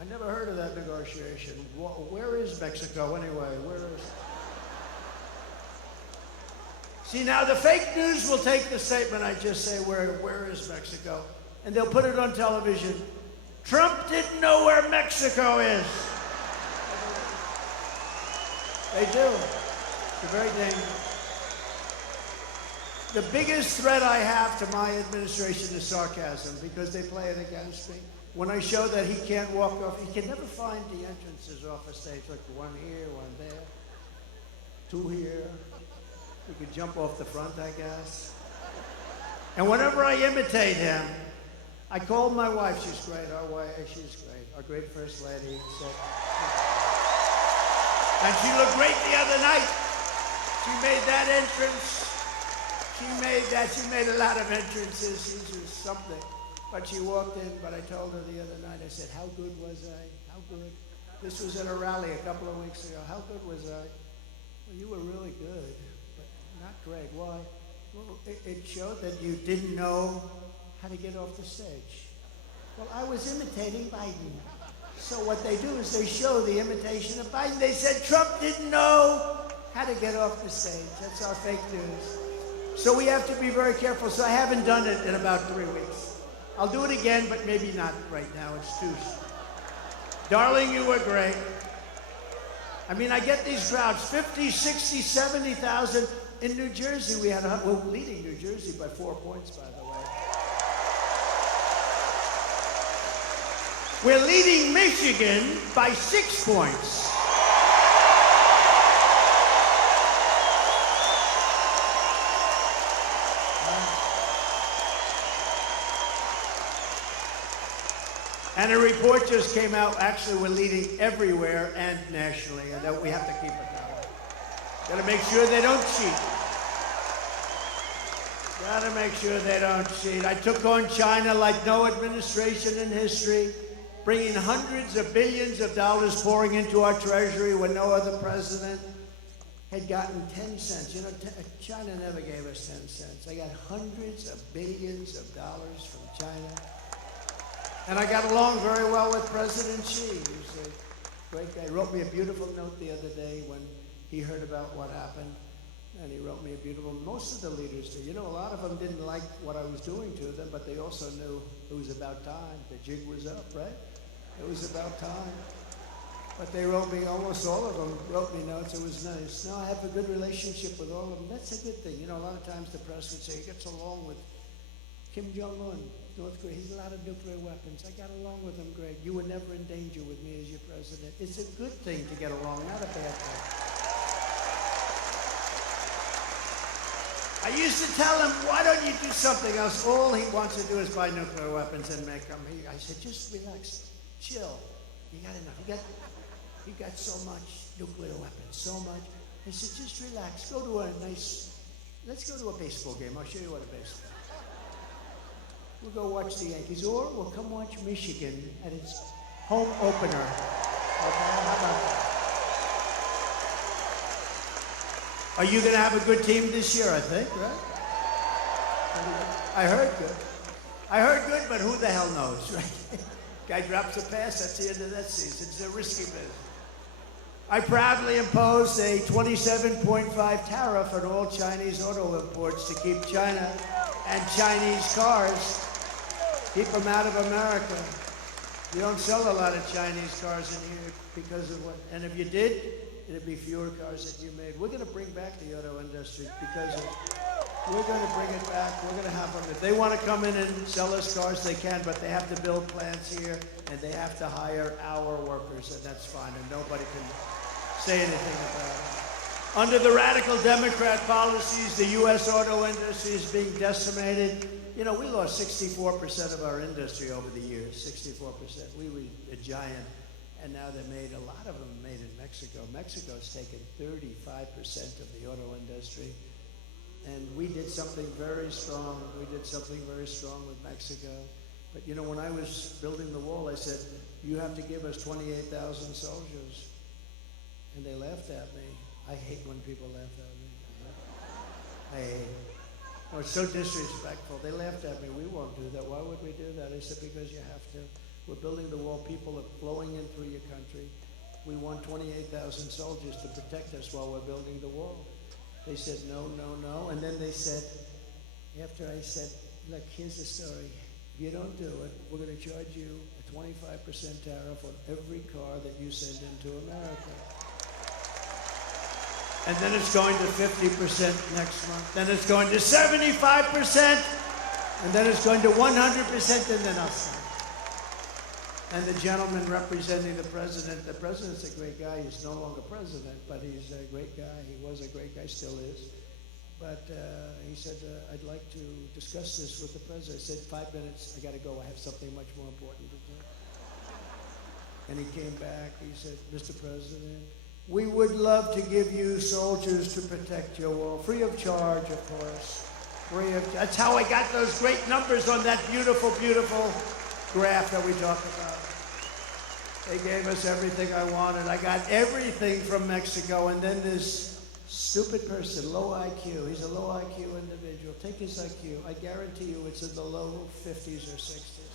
I never heard of that negotiation. Where is Mexico anyway? Where is it? See, now the fake news will take the statement I just say, where is Mexico? And they'll put it on television. Trump didn't know where Mexico is. They do. It's very dangerous. The biggest threat I have to my administration is sarcasm, because they play it against me. When I show that he can't walk off, he can never find the entrances off a stage, like one here, one there, 2 here. You could jump off the front, I guess. And whenever I imitate him, I call my wife. She's great. Our wife, she's great. Our great First Lady. And she looked great the other night. She made that entrance. She made a lot of entrances. She's just something. But she walked in, but I told her the other night, I said, how good was I? How good? This was at a rally a couple of weeks ago. How good was I? Well, you were really good, but not great. Why? Well, it showed that you didn't know how to get off the stage. Well, I was imitating Biden. So what they do is they show the imitation of Biden. They said Trump didn't know how to get off the stage. That's our fake news. So we have to be very careful. So I haven't done it in about 3 weeks. I'll do it again, but maybe not right now. It's too soon. Darling, you were great. I mean, I get these crowds, 50, 60, 70,000. In New Jersey, we had we're leading New Jersey by 4 points, by the way. We're leading Michigan by 6 points. And a report just came out. Actually, we're leading everywhere and nationally, and that we have to keep it that way. Got to make sure they don't cheat. Gotta make sure they don't cheat. I took on China like no administration in history, bringing hundreds of billions of dollars pouring into our treasury when no other president had gotten 10 cents. You know, China never gave us 10 cents. I got hundreds of billions of dollars from China. And I got along very well with President Xi. He's a great guy. He wrote me a beautiful note the other day when he heard about what happened. And he wrote me a beautiful, most of the leaders did. You know, a lot of them didn't like what I was doing to them, but they also knew it was about time. The jig was up, right? It was about time. But they wrote me, almost all of them wrote me notes. It was nice. Now I have a good relationship with all of them. That's a good thing. You know, a lot of times the press would say he gets along with Kim Jong-un, North Korea. He's a lot of nuclear weapons. I got along with him great. You were never in danger with me as your president. It's a good thing to get along, not a bad thing. I used to tell him, why don't you do something else? All he wants to do is buy nuclear weapons and make them. I said, just relax, chill. You got enough. You got so much nuclear weapons, so much. I said, just relax. Go to let's go to a baseball game. I'll show you what a baseball. We'll go watch the Yankees, or we'll come watch Michigan at its home opener. Okay, how about that? Are you going to have a good team this year, I think, right? I heard good. I heard good, but who the hell knows, right? Guy drops a pass, that's the end of that season. It's a risky business. I proudly imposed a 27.5 tariff on all Chinese auto imports to keep China and Chinese cars, keep them out of America. You don't sell a lot of Chinese cars in here because of what, and if you did, it'd be fewer cars that you made. We're going to bring back the auto industry because we're going to bring it back. We're going to have them. If they want to come in and sell us cars, they can, but they have to build plants here and they have to hire our workers, and that's fine, and nobody can say anything about it. Under the radical Democrat policies, the U.S. auto industry is being decimated. You know, we lost 64% of our industry over the years, 64%. We were a giant. And now they're made, a lot of them made in Mexico. Mexico's taken 35% of the auto industry. And we did something very strong. We did something very strong with Mexico. But you know, when I was building the wall, I said, you have to give us 28,000 soldiers. And they laughed at me. I hate when people laugh at me. I hate it. Oh, it's so disrespectful. They laughed at me. We won't do that. Why would we do that? I said, because you have to. We're building the wall. People are flowing in through your country. We want 28,000 soldiers to protect us while we're building the wall. They said, no, no, no. And then they said, after I said, look, here's the story. If you don't do it, we're going to charge you a 25% tariff on every car that you send into America. And then it's going to 50% next month. Then it's going to 75%. And then it's going to 100%, and then I'll sign. And the gentleman representing the president's a great guy. He's no longer president, but he's a great guy. He was a great guy, still is. But he said, I'd like to discuss this with the president. I said, 5 minutes, I got to go. I have something much more important to do. And he came back. He said, Mr. President, we would love to give you soldiers to protect your wall, free of charge, of course. That's how I got those great numbers on that beautiful, beautiful graph that we talked about. They gave us everything I wanted. I got everything from Mexico, and then this stupid person, low IQ, he's a low IQ individual. Take his IQ. I guarantee you it's in the low 50s or 60s.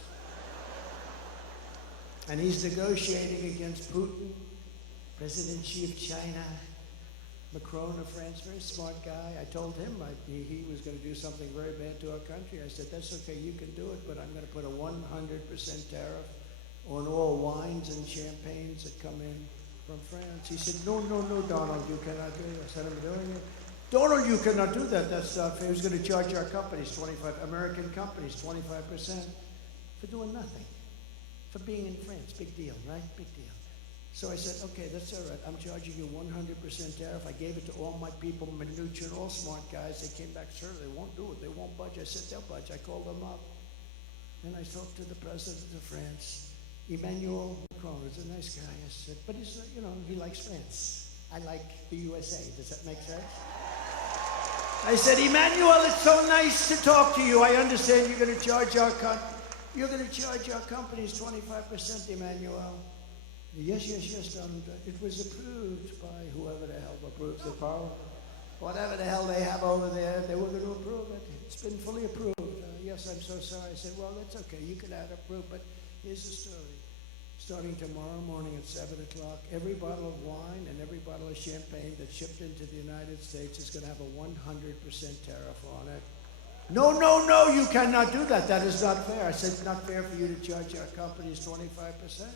And he's negotiating against Putin, President Xi of China, Macron of France, very smart guy. I told him he was going to do something very bad to our country. I said, that's okay, you can do it, but I'm going to put a 100% tariff on all wines and champagnes that come in from France. He said, no, no, no, Donald, you cannot do it. I said, I'm doing it. Donald, you cannot do that. That's not fair. He was going to charge our companies, American companies, 25% for doing nothing, for being in France. Big deal, right? Big deal. So I said, okay, that's all right. I'm charging you 100% tariff. I gave it to all my people, Mnuchin, all smart guys. They came back, sir, they won't do it. They won't budge. I said, they'll budge. I called them up. And I talked to the president of France, Emmanuel Macron. He's a nice guy. I said, but he's, he likes France. I like the USA. Does that make sense? I said, Emmanuel, it's so nice to talk to you. I understand you're going to charge our companies 25%, Emmanuel. Yes, Donald. It was approved by whoever the hell approves the power. Whatever the hell they have over there, they were going to approve it. It's been fully approved. Yes, I'm so sorry. I said, well, that's okay. You can have it approved, but here's the story. Starting tomorrow morning at 7 o'clock, every bottle of wine and every bottle of champagne that's shipped into the United States is going to have a 100% tariff on it. No, you cannot do that. That is not fair. I said, it's not fair for you to charge our companies 25%.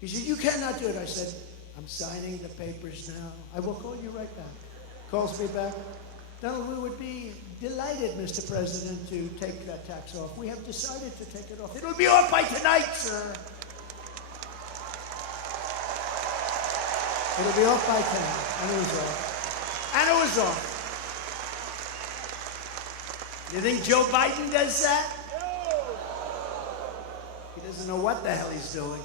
He said, you cannot do it. I said, I'm signing the papers now. I will call you right back. Calls me back. Donald, we would be delighted, Mr. President, to take that tax off. We have decided to take it off. It'll be off by tonight, sir. It'll be off by tonight. And it was off. And it was off. You think Joe Biden does that? No. He doesn't know what the hell he's doing.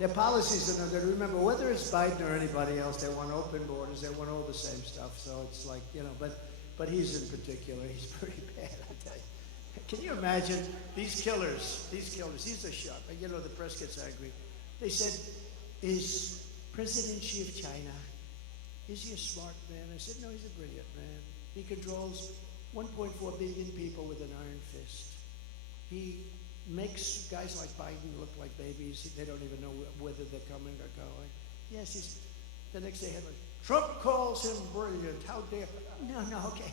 Their policies are no good. Remember, whether it's Biden or anybody else, they want open borders. They want all the same stuff. So it's like, but he's in particular, he's pretty bad, I tell you. Can you imagine these killers, he's a sharp. The press gets angry. They said, is President Xi of China, is he a smart man? I said, no, he's a brilliant man. He controls 1.4 billion people with an iron fist. He makes guys like Biden look like babies. They don't even know whether they're coming or going. Yes, the next day, Trump calls him brilliant. How dare? No, okay.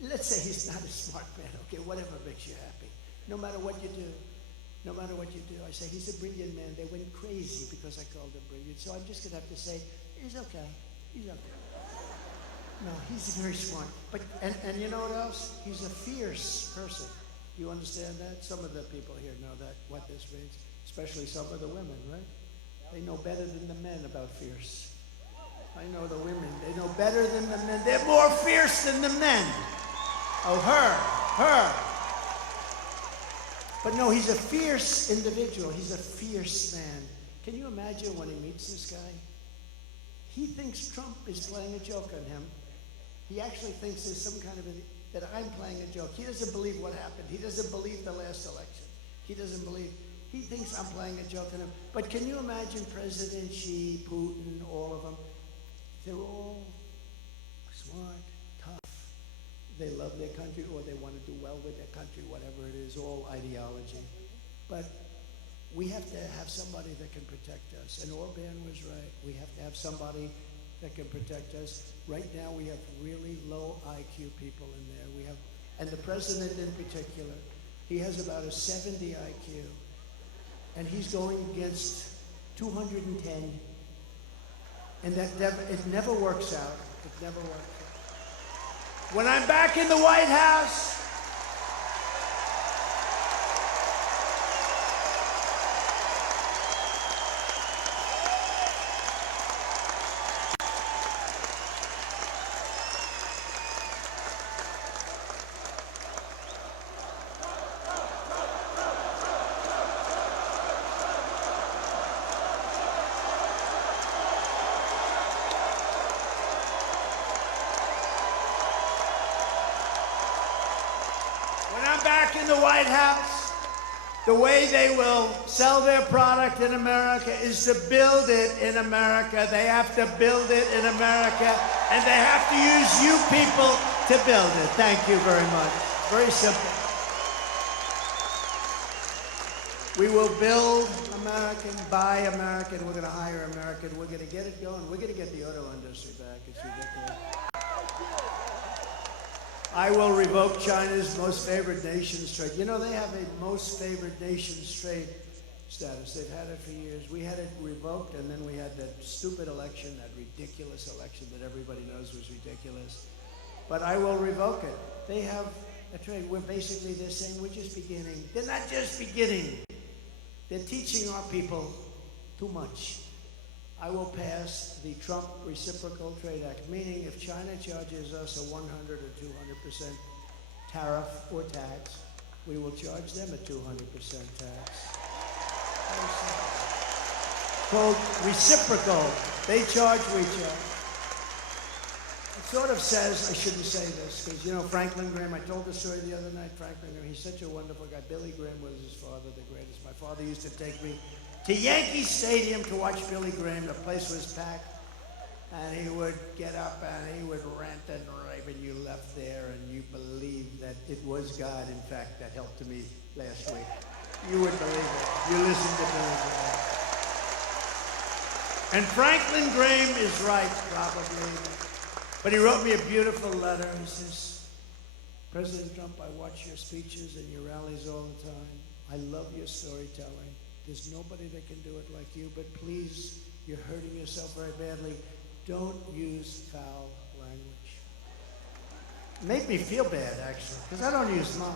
Let's say he's not a smart man. Okay, whatever makes you happy. No matter what you do, I say he's a brilliant man. They went crazy because I called him brilliant. So I'm just going to have to say, he's okay. No, he's very smart. But and you know what else? He's a fierce person. Do you understand that? Some of the people here know that, what this means, especially some of the women, right? They know better than the men about fierce. I know the women, they know better than the men. They're more fierce than the men. Oh, her. But no, he's a fierce individual. He's a fierce man. Can you imagine when he meets this guy? He thinks Trump is playing a joke on him. He actually thinks there's some kind of that I'm playing a joke. He doesn't believe what happened. He doesn't believe the last election. He thinks I'm playing a joke on him. But can you imagine President Xi, Putin, all of them? They're all smart, tough. They love their country or they want to do well with their country, whatever it is, all ideology. But we have to have somebody that can protect us. And Orban was right. We have to have somebody that can protect us. Right now we have really low IQ people in there. And the president in particular, he has about a 70 IQ. And he's going against 210. And it never works out. It never works out. When I'm back in the White House, the way they will sell their product in America is to build it in America. They have to build it in America, and they have to use you people to build it. Thank you very much. Very simple. We will build American, buy American. We're going to hire American. We're going to get it going. We're going to get the auto industry back. It's ridiculous. I will revoke China's most favored nations trade. You know, they have a most favored nations trade status. They've had it for years. We had it revoked, and then we had that stupid election, that ridiculous election that everybody knows was ridiculous. But I will revoke it. They have a trade where basically they're saying we're just beginning. They're not just beginning. They're teaching our people too much. I will pass the Trump Reciprocal Trade Act, meaning if China charges us a 100 or 200% tariff or tax, we will charge them a 200% tax. Called reciprocal. They charge, we charge. sort of says, I shouldn't say this, because, you know, Franklin Graham, I told the story the other night, Franklin Graham, he's such a wonderful guy. Billy Graham was his father, the greatest. My father used to take me to Yankee Stadium to watch Billy Graham. The place was packed, and he would get up and he would rant and rave, and you left there and you believed that it was God, in fact, that helped me last week. You would believe it. You listened to Billy Graham. And Franklin Graham is right, probably. But he wrote me a beautiful letter. He says, President Trump, I watch your speeches and your rallies all the time. I love your storytelling. There's nobody that can do it like you, but please, you're hurting yourself very badly. Don't use foul language. It made me feel bad, actually, because I don't use much.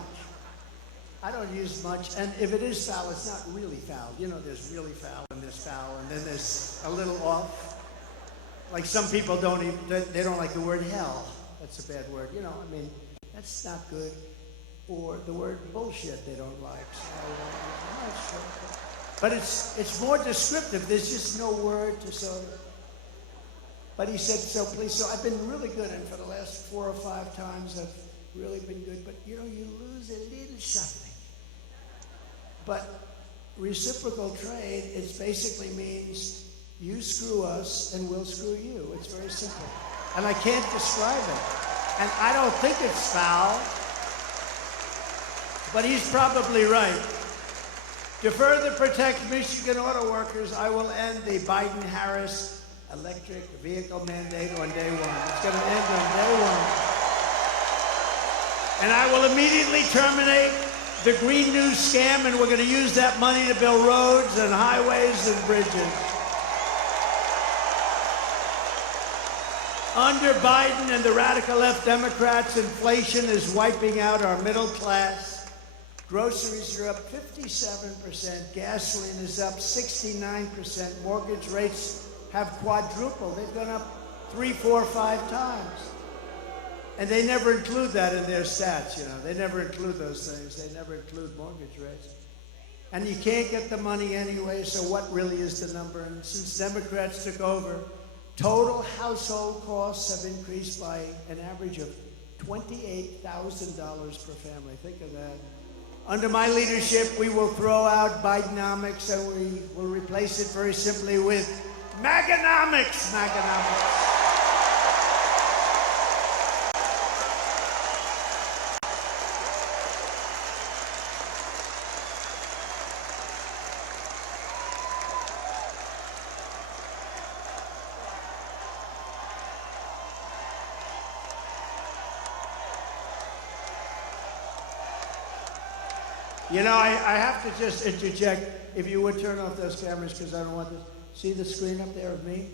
I don't use much, and if it is foul, it's not really foul. You know, there's really foul, and there's foul, and then there's a little off. Like some people they don't like the word hell. That's a bad word. You know, I mean, that's not good. Or the word bullshit they don't like. So, I'm not sure. But it's more descriptive. There's just no word to sort of. But he said, so please, so I've been really good, and for the last 4 or 5 times I've really been good, but you know, you lose a little something. But reciprocal trade, it basically means you screw us and we'll screw you. It's very simple. And I can't describe it. And I don't think it's foul, but he's probably right. To further protect Michigan auto workers, I will end the Biden-Harris electric vehicle mandate on day 1. It's going to end on day 1. And I will immediately terminate the Green New scam, and we're going to use that money to build roads and highways and bridges. Under Biden and the radical left Democrats, inflation is wiping out our middle class. Groceries are up 57%. Gasoline is up 69%. Mortgage rates have quadrupled. They've gone up 3, 4, 5 times. And they never include that in their stats, you know. They never include those things. They never include mortgage rates. And you can't get the money anyway, so what really is the number? And since Democrats took over, total household costs have increased by an average of $28,000 per family. Think of that. Under my leadership, we will throw out Bidenomics and we will replace it very simply with Maganomics. Maganomics. You know, I have to just interject, if you would turn off those cameras, because I don't want to see the screen up there of me.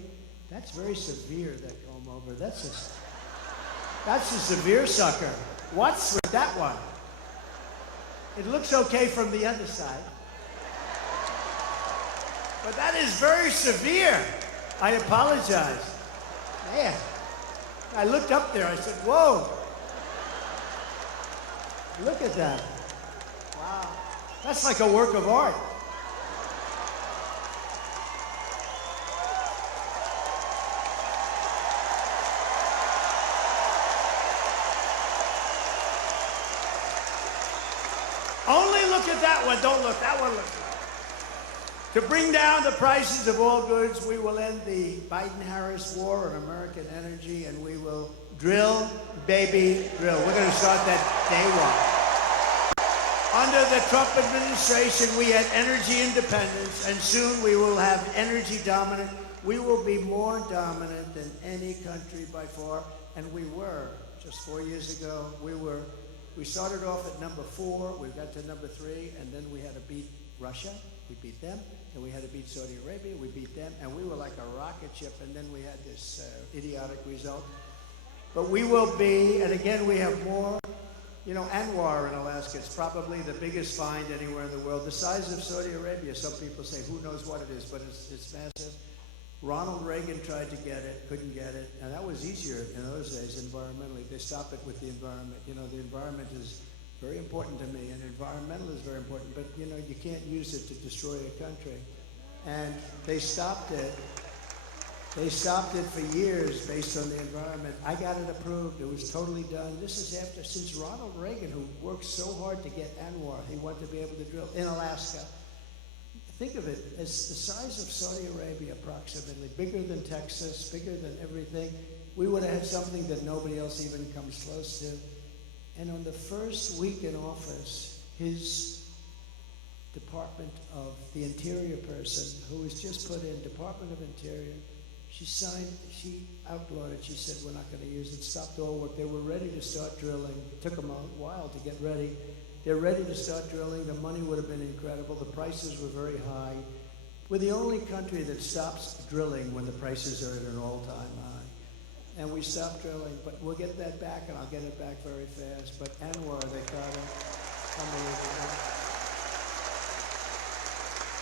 That's very severe, that comb over. That's a severe sucker. What's with that one? It looks okay from the other side. But that is very severe. I apologize. Man, I looked up there, I said, whoa. Look at that. Wow. That's like a work of art. Only look at that one. Don't look. That one looks. To bring down the prices of all goods, we will end the Biden-Harris war on American energy, and we will drill, baby, drill. We're going to start that day 1. Under the Trump administration, we had energy independence, and soon we will have energy dominance. We will be more dominant than any country by far, and we were. Just 4 years ago, we started off at number 4, we got to number 3, and then we had to beat Russia, we beat them, and we had to beat Saudi Arabia, we beat them, and we were like a rocket ship, and then we had this idiotic result. But we will be, and again, we have more. You know, Anwar in Alaska, it's probably the biggest find anywhere in the world, the size of Saudi Arabia. Some people say, who knows what it is, but it's massive. Ronald Reagan tried to get it, couldn't get it, and that was easier in those days environmentally. They stopped it with the environment. You know, the environment is very important to me, and environmental is very important, but you know, you can't use it to destroy a country. And they stopped it. They stopped it for years based on the environment. I got it approved. It was totally done. This is since Ronald Reagan, who worked so hard to get ANWR, he wanted to be able to drill in Alaska. Think of it as the size of Saudi Arabia, approximately, bigger than Texas, bigger than everything. We would have had something that nobody else even comes close to. And on the first week in office, his Department of the Interior person, who was just put in, Department of Interior, she outlawed it. She said, we're not going to use it. Stopped all work. They were ready to start drilling. It took them a while to get ready. They're ready to start drilling. The money would have been incredible. The prices were very high. We're the only country that stops drilling when the prices are at an all-time high. And we stopped drilling, but we'll get that back, and I'll get it back very fast. But ANWR, they got it. Unbelievable.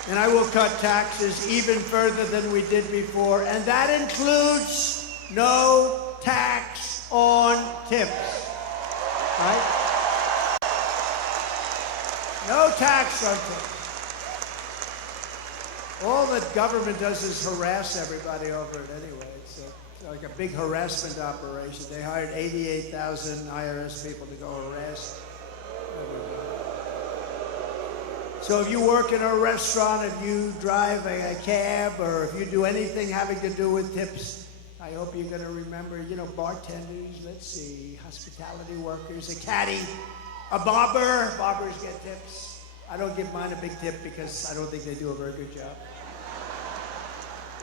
And I will cut taxes even further than we did before, and that includes no tax on tips, right? No tax on tips. All that government does is harass everybody over it anyway. It's like a big harassment operation. They hired 88,000 IRS people to go harass everybody. So if you work in a restaurant, if you drive a cab, or if you do anything having to do with tips, I hope you're going to remember, bartenders, let's see, hospitality workers, a caddy, a barber. Barbers get tips. I don't give mine a big tip because I don't think they do a very good job.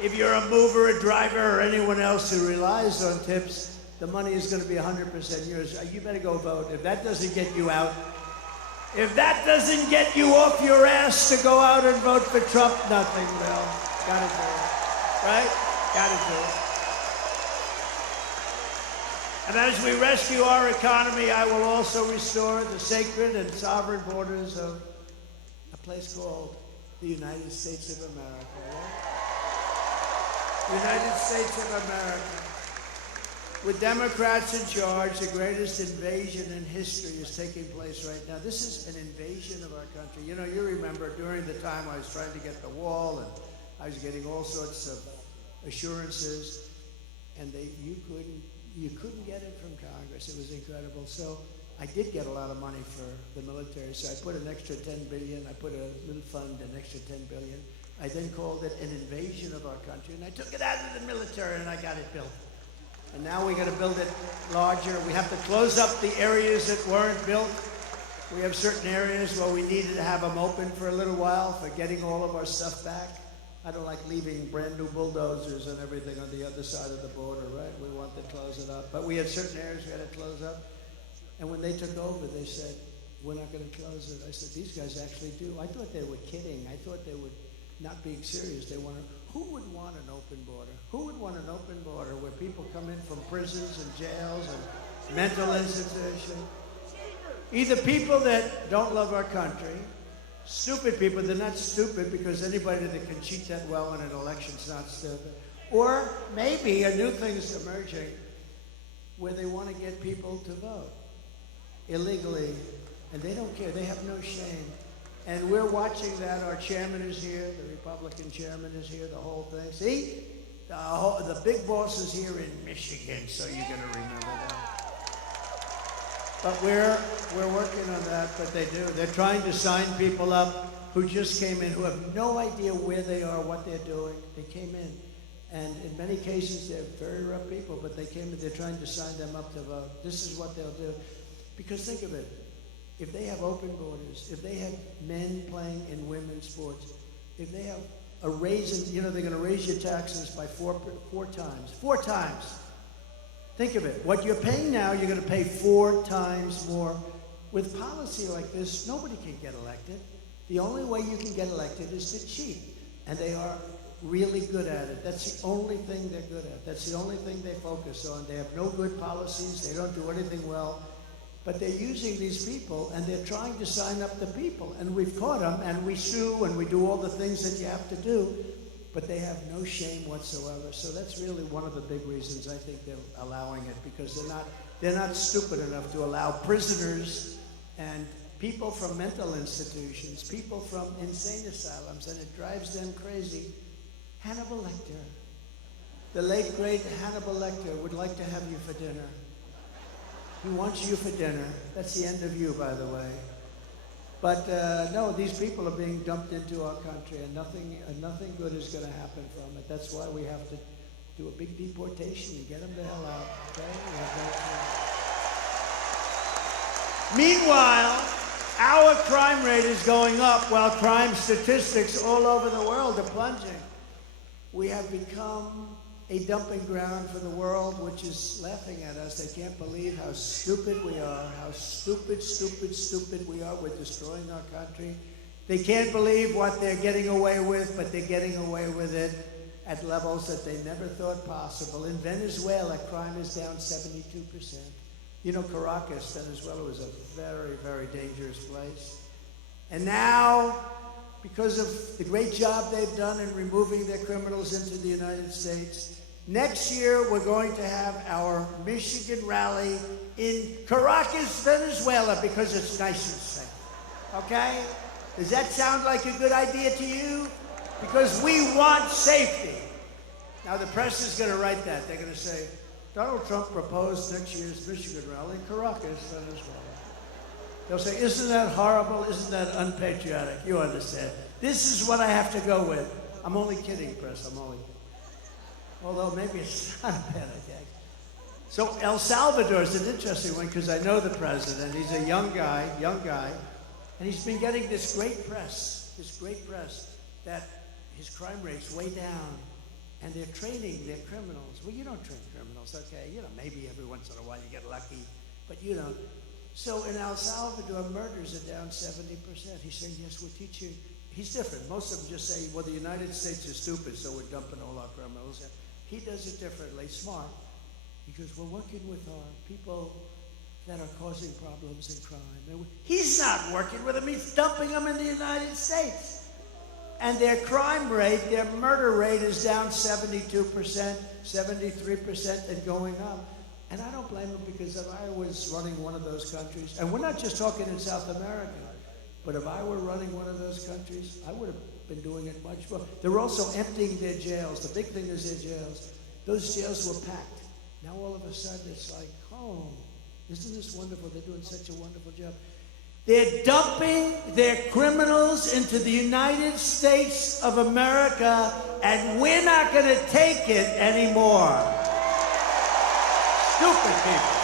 If you're a mover, a driver, or anyone else who relies on tips, the money is going to be 100% yours. You better go vote. If that doesn't get you out, if that doesn't get you off your ass to go out and vote for Trump, nothing will. Gotta do it. Right? Gotta do it. And as we rescue our economy, I will also restore the sacred and sovereign borders of a place called the United States of America. Right? United States of America. With Democrats in charge, the greatest invasion in history is taking place right now. This is an invasion of our country. You remember during the time I was trying to get the wall, and I was getting all sorts of assurances, and you couldn't get it from Congress. It was incredible. So I did get a lot of money for the military. So I put an extra $10 billion. I put a little fund, an extra $10 billion. I then called it an invasion of our country, and I took it out of the military, and I got it built. And now we're going to build it larger. We have to close up the areas that weren't built. We have certain areas where we needed to have them open for a little while for getting all of our stuff back. I don't like leaving brand new bulldozers and everything on the other side of the border, right? We want to close it up. But we had certain areas we had to close up. And when they took over, they said, we're not going to close it. I said, these guys actually do. I thought they were kidding. I thought they were not being serious. Who would want an open border? Who would want an open border where people come in from prisons and jails and mental institutions? Either people that don't love our country, stupid people. They're not stupid because anybody that can cheat that well in an election is not stupid. Or maybe a new thing is emerging where they want to get people to vote illegally, and they don't care. They have no shame. And we're watching that. Our chairman is here. The Republican chairman is here. The whole thing. See? The big boss is here in Michigan, so you're going to remember that. But we're working on that, but they do. They're trying to sign people up who just came in, who have no idea where they are, what they're doing. They came in. And in many cases, they're very rough people, but they came in. They're trying to sign them up to vote. This is what they'll do. Because think of it. If they have open borders, if they have men playing in women's sports, if they have a raise in, they're going to raise your taxes by four times. 4 times. Think of it. What you're paying now, you're going to pay 4 times more. With policy like this, nobody can get elected. The only way you can get elected is to cheat. And they are really good at it. That's the only thing they're good at. That's the only thing they focus on. They have no good policies. They don't do anything well. But they're using these people, and they're trying to sign up the people. And we've caught them, and we sue, and we do all the things that you have to do. But they have no shame whatsoever. So that's really one of the big reasons I think they're allowing it, because they're not stupid enough to allow prisoners and people from mental institutions, people from insane asylums, and it drives them crazy. Hannibal Lecter, The late, great Hannibal Lecter would like to have you for dinner. He wants you for dinner. That's the end of you, by the way. But no, these people are being dumped into our country, and nothing good is going to happen from it. That's why we have to do a big deportation and get them the hell out. Okay? Meanwhile, our crime rate is going up while crime statistics all over the world are plunging. We have become a dumping ground for the world, which is laughing at us. They can't believe how stupid we are, how stupid we are. We're destroying our country. They can't believe what they're getting away with, but they're getting away with it at levels that they never thought possible. In Venezuela, crime is down 72%. You know, Caracas, Venezuela, was a very, very dangerous place. And now, because of the great job they've done in removing their criminals into the United States, next year we're going to have our Michigan rally in Caracas, Venezuela, because it's nice and safe. Okay? Does that sound like a good idea to you? Because we want safety. Now the press is going to write that. They're going to say, Donald Trump proposed next year's Michigan rally in Caracas, Venezuela. They'll say, isn't that horrible? Isn't that unpatriotic? You understand. This is what I have to go with. I'm only kidding, press. Although maybe it's not a bad idea. So El Salvador is an interesting one because I know the president. He's a young guy, and he's been getting this great press that his crime rate's way down, and they're training their criminals. Well, you don't train criminals, okay? You know, maybe every once in a while you get lucky, but you don't. So in El Salvador, murders are down 70%. He's saying, yes, we're teaching. He's different. Most of them just say, well, the United States is stupid, so we're dumping all our criminals. He does it differently, smart. He goes, we're working with our people that are causing problems and crime. He's not working with them. He's dumping them in the United States. And their crime rate, their murder rate is down 72%, 73%, and going up. And I don't blame them, because if I was running one of those countries, and we're not just talking in South America, but if I were running one of those countries, I would have been doing it much more. They're also emptying their jails. The big thing is their jails. Those jails were packed. Now all of a sudden it's like, oh, isn't this wonderful? They're doing such a wonderful job. They're dumping their criminals into the United States of America, and we're not going to take it anymore. Stupid people.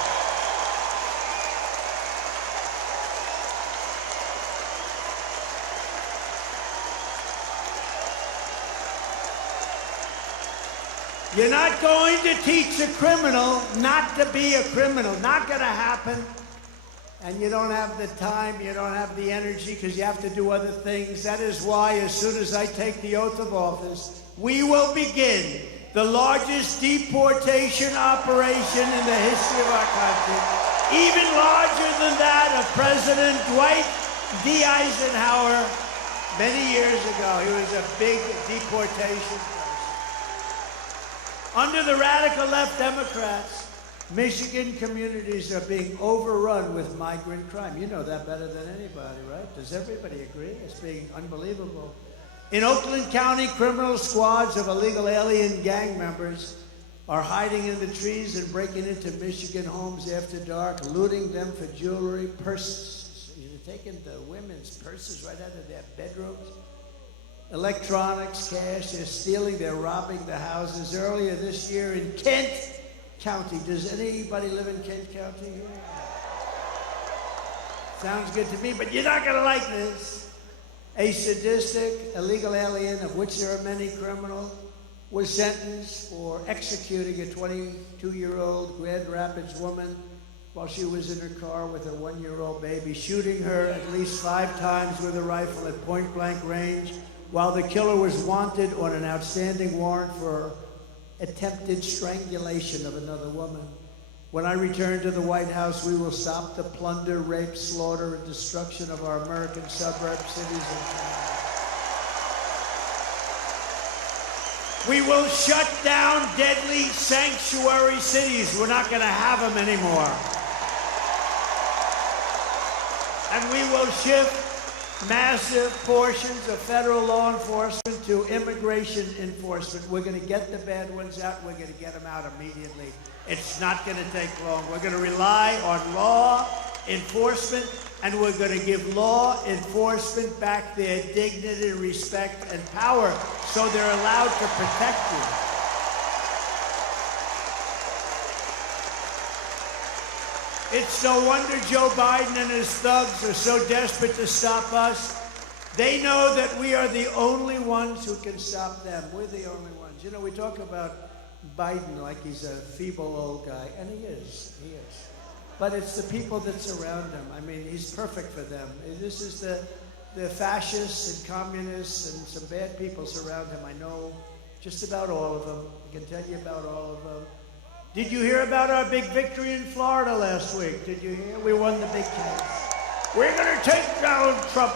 You're not going to teach a criminal not to be a criminal. Not going to happen. And you don't have the time, you don't have the energy, because you have to do other things. That is why, as soon as I take the oath of office, we will begin the largest deportation operation in the history of our country, even larger than that of President Dwight D. Eisenhower many years ago. He was a big deportation person. Under the radical left Democrats, Michigan communities are being overrun with migrant crime. You know that better than anybody, right? Does everybody agree? It's being unbelievable. In Oakland County, criminal squads of illegal alien gang members are hiding in the trees and breaking into Michigan homes after dark, looting them for jewelry, purses. They're taking the women's purses right out of their bedrooms. Electronics, cash, they're stealing, they're robbing the houses. Earlier this year in Kent County. Does anybody live in Kent County here? Sounds good to me, but you're not going to like this. A sadistic illegal alien, of which there are many criminal, was sentenced for executing a 22-year-old Grand Rapids woman while she was in her car with her 1-year-old baby, shooting her at least 5 times with a rifle at point-blank range, while the killer was wanted on an outstanding warrant for attempted strangulation of another woman. When I return to the White House, we will stop the plunder, rape, slaughter, and destruction of our American suburbs, cities, and towns. We will shut down deadly sanctuary cities. We're not going to have them anymore. And we will shift massive portions of federal law enforcement to immigration enforcement. We're going to get the bad ones out. We're going to get them out immediately. It's not going to take long. We're going to rely on law enforcement, and we're going to give law enforcement back their dignity, respect, and power so they're allowed to protect you. It's no wonder Joe Biden and his thugs are so desperate to stop us. They know that we are the only ones who can stop them. We're the only ones. You know, we talk about Biden like he's a feeble old guy, and he is. He is. But it's the people that surround him. I mean, he's perfect for them. This is the fascists and communists and some bad people surround him. I know just about all of them. I can tell you about all of them. Did you hear about our big victory in Florida last week? Did you hear? We won the big case. We're going to take down Trump.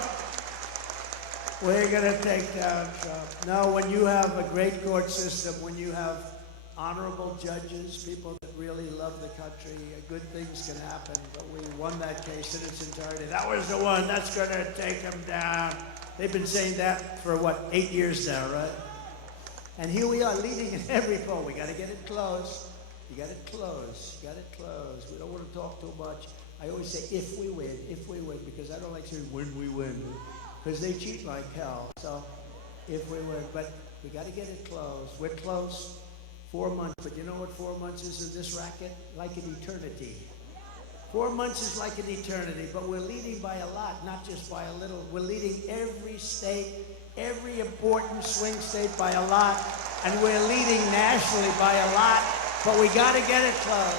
We're going to take down Trump. No, when you have a great court system, when you have honorable judges, people that really love the country, good things can happen. But we won that case in its entirety. That was the one that's going to take them down. They've been saying that for, 8 years now, right? And here we are leading in every poll. We got to get it close. You got it close. You got it close. We don't want to talk too much. I always say if we win, because I don't like saying when we win, because they cheat like hell. So if we win, but we got to get it close. We're close. 4 months, but you know what 4 months is in this racket? Like an eternity. 4 months is like an eternity, but we're leading by a lot, not just by a little. We're leading every state, every important swing state by a lot, and we're leading nationally by a lot. But we got to get it close.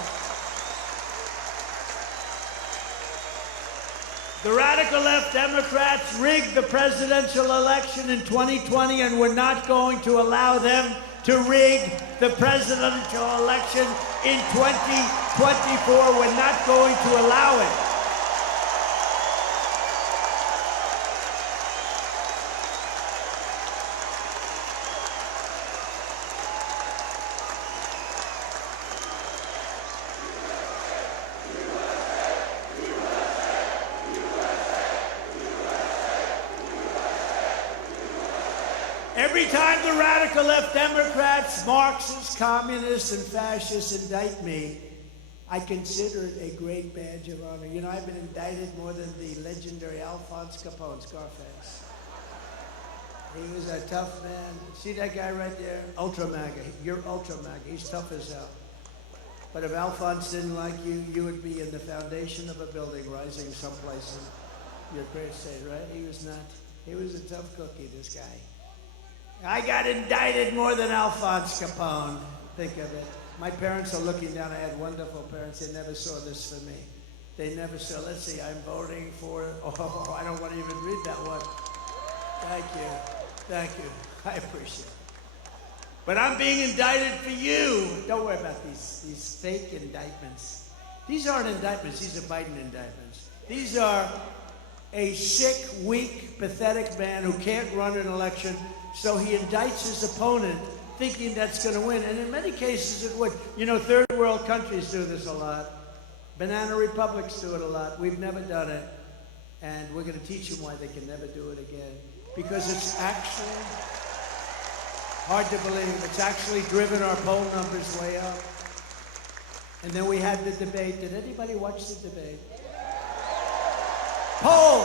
The radical left Democrats rigged the presidential election in 2020, and we're not going to allow them to rig the presidential election in 2024. We're not going to allow it. Every time the radical left Democrats, Marxists, communists, and fascists indict me, I consider it a great badge of honor. You know, I've been indicted more than the legendary Alphonse Capone, Scarface. He was a tough man. See that guy right there? Ultra MAGA. You're Ultra MAGA. He's tough as hell. But if Alphonse didn't like you, you would be in the foundation of a building rising someplace in your great state, right? He was not. He was a tough cookie, this guy. I got indicted more than Alphonse Capone. Think of it. My parents are looking down. I had wonderful parents. They never saw this for me. They never saw, let's see, I'm voting for, oh, I don't want to even read that one. Thank you. Thank you. I appreciate it. But I'm being indicted for you. Don't worry about these fake indictments. These aren't indictments. These are Biden indictments. These are a sick, weak, pathetic man who can't run an election. So he indicts his opponent thinking that's going to win. And in many cases it would. You know, third world countries do this a lot. Banana republics do it a lot. We've never done it. And we're going to teach them why they can never do it again. Because it's actually hard to believe. It's actually driven our poll numbers way up. And then we had the debate. Did anybody watch the debate? Poll.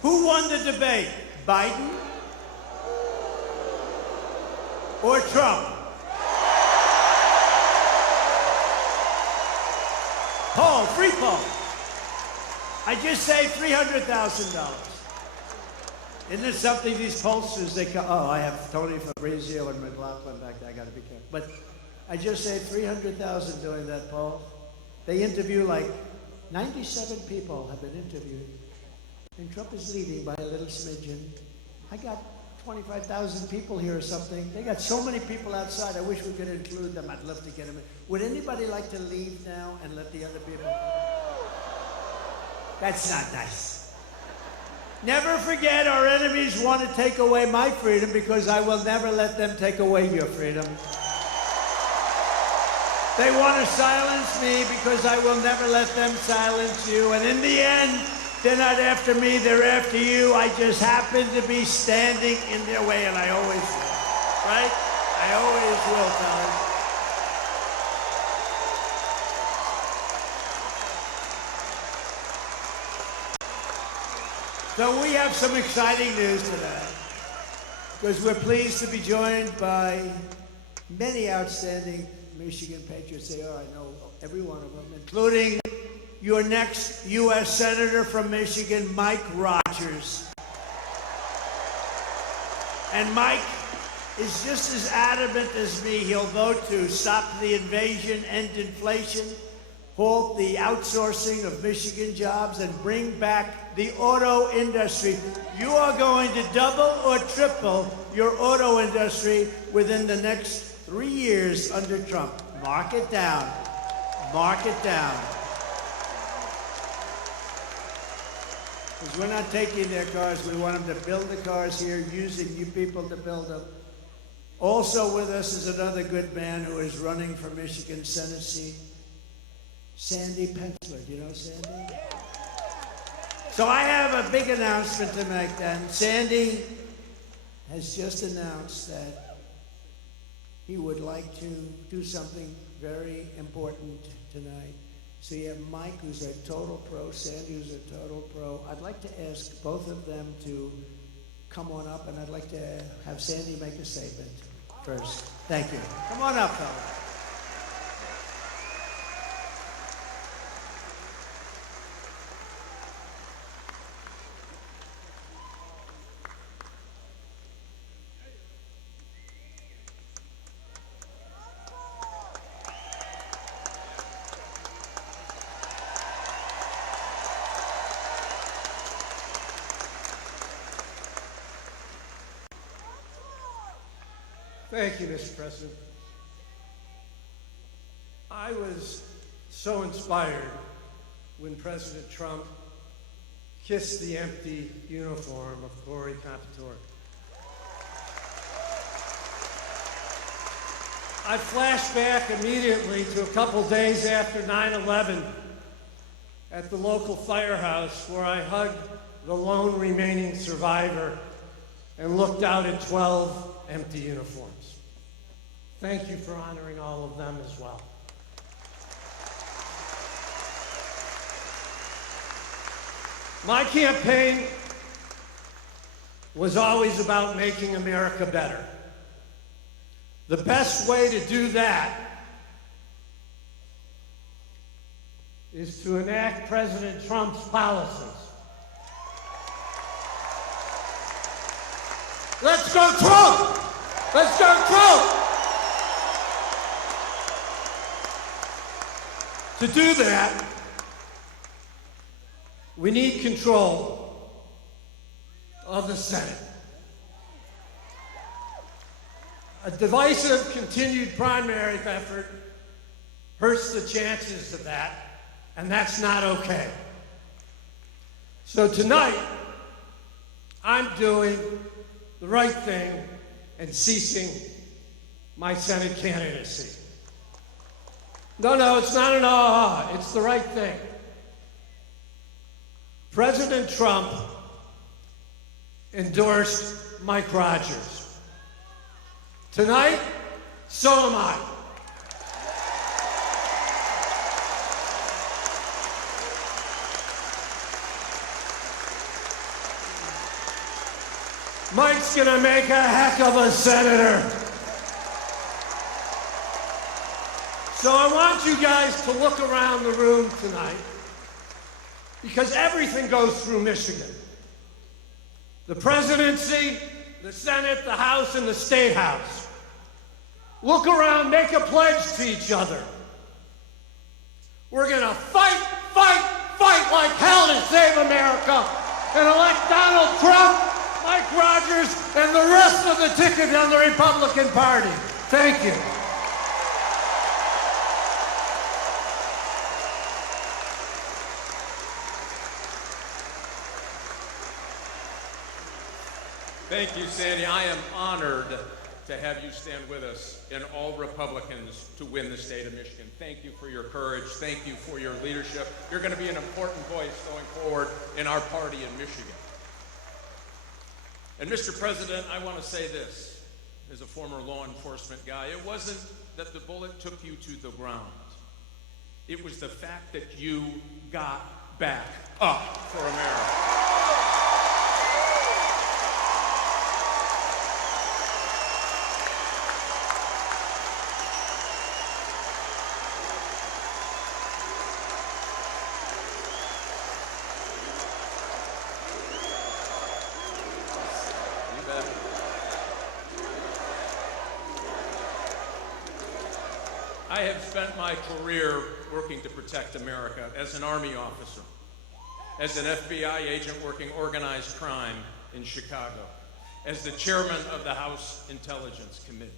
Who won the debate? Biden or Trump? Poll, free poll. I just saved $300,000. Isn't it something these pollsters, they come, oh, I have Tony Fabrizio and McLaughlin back there, I gotta be careful. But I just saved $300,000 doing that poll. They interview like 97 people have been interviewed. And Trump is leading by a little smidgen. I got 25,000 people here or something. They got so many people outside. I wish we could include them. I'd love to get them in. Would anybody like to leave now and let the other people? That's not nice. Never forget, our enemies want to take away my freedom because I will never let them take away your freedom. They want to silence me because I will never let them silence you. And in the end, They're not after me, they're after you. I just happen to be standing in their way, and I always will. Right? I always will, fellas. So we have some exciting news today, because we're pleased to be joined by many outstanding Michigan patriots. They are, I know every one of them, including your next U.S. Senator from Michigan, Mike Rogers. And Mike is just as adamant as me. He'll vote to stop the invasion, end inflation, halt the outsourcing of Michigan jobs, and bring back the auto industry. You are going to double or triple your auto industry within the next 3 years under Trump. Mark it down. Mark it down. Because we're not taking their cars. We want them to build the cars here, using you people to build them. Also with us is another good man who is running for Michigan Senate seat, Sandy Pensler. Do you know Sandy? So I have a big announcement to make then. Sandy has just announced that he would like to do something very important tonight. So you have Mike, who's a total pro, Sandy, who's a total pro. I'd like to ask both of them to come on up, and I'd like to have Sandy make a statement first. Thank you. Come on up, fellas. Thank you, Mr. President. I was so inspired when President Trump kissed the empty uniform of Corey Competore. I flashed back immediately to a couple days after 9/11 at the local firehouse, where I hugged the lone remaining survivor and looked out at 12 empty uniforms. Thank you for honoring all of them as well. My campaign was always about making America better. The best way to do that is to enact President Trump's policies. Let's go Trump! Let's go Trump! To do that, we need control of the Senate. A divisive, continued primary effort hurts the chances of that, and that's not okay. So tonight, I'm doing the right thing and ceasing my Senate candidacy. No, it's not an aha. It's the right thing. President Trump endorsed Mike Rogers. Tonight, so am I. Mike's gonna make a heck of a senator. So I want you guys to look around the room tonight, because everything goes through Michigan. The presidency, the Senate, the House, and the State House. Look around, make a pledge to each other. We're gonna fight like hell to save America and elect Donald Trump, Mike Rogers, and the rest of the ticket on the Republican Party. Thank you. Thank you, Sandy. I am honored to have you stand with us and all Republicans to win the state of Michigan. Thank you for your courage. Thank you for your leadership. You're going to be an important voice going forward in our party in Michigan. And Mr. President, I want to say this, as a former law enforcement guy, it wasn't that the bullet took you to the ground. It was the fact that you got back up for America. I have spent my career working to protect America as an Army officer, as an FBI agent working organized crime in Chicago, as the chairman of the House Intelligence Committee.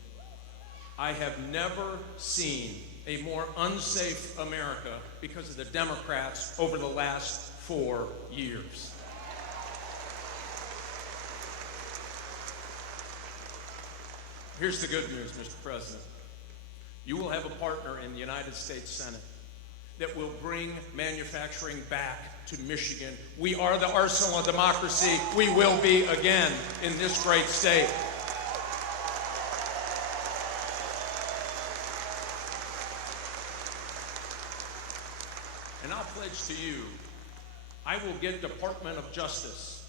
I have never seen a more unsafe America because of the Democrats over the last 4 years. Here's the good news, Mr. President. You will have a partner in the United States Senate that will bring manufacturing back to Michigan. We are the arsenal of democracy. We will be again in this great state. And I'll pledge to you, I will get Department of Justice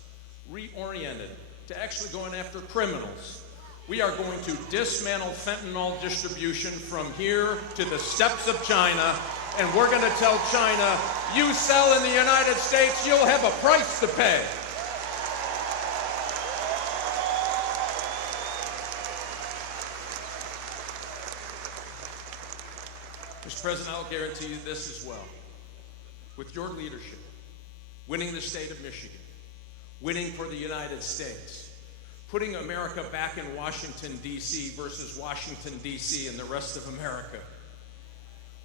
reoriented to actually going after criminals. We are going to dismantle fentanyl distribution from here to the steppes of China, and we're going to tell China, you sell in the United States, you'll have a price to pay. Mr. President, I'll guarantee you this as well. With your leadership, winning the state of Michigan, winning for the United States, putting America back in Washington, D.C. versus Washington, D.C. and the rest of America,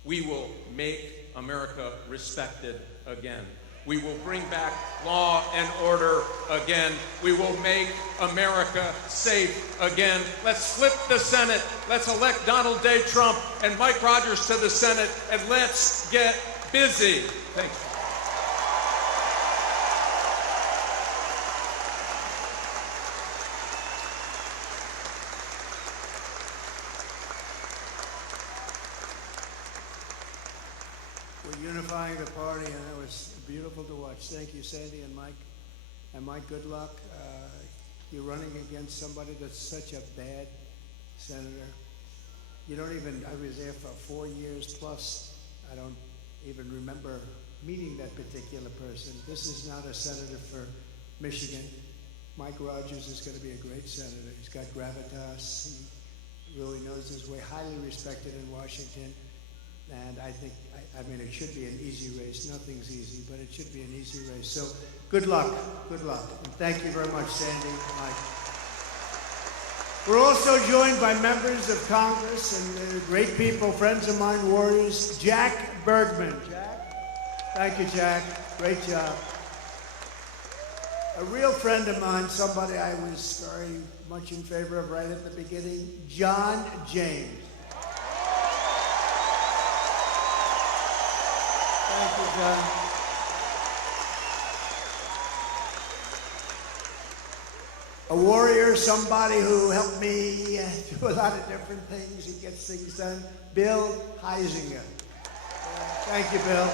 we will make America respected again. We will bring back law and order again. We will make America safe again. Let's flip the Senate. Let's elect Donald J. Trump and Mike Rogers to the Senate, and let's get busy. Thank you. Unifying the party, and it was beautiful to watch. Thank you, Sandy and Mike. And Mike, good luck. You're running against somebody that's such a bad senator. You don't even, I was there for 4 years plus. I don't even remember meeting that particular person. This is not a senator for Michigan. Mike Rogers is going to be a great senator. He's got gravitas. He really knows his way, highly respected in Washington. And I think, I mean, it should be an easy race. Nothing's easy, but it should be an easy race. So good luck, good luck. And thank you very much, Sandy and Mike. We're also joined by members of Congress and great people, friends of mine, warriors. Jack Bergman. Jack? Thank you, Jack. Great job. A real friend of mine, somebody I was very much in favor of right at the beginning, John James. Thank you, John. A warrior, somebody who helped me do a lot of different things. He gets things done. Bill Heisinger. Thank you, Bill.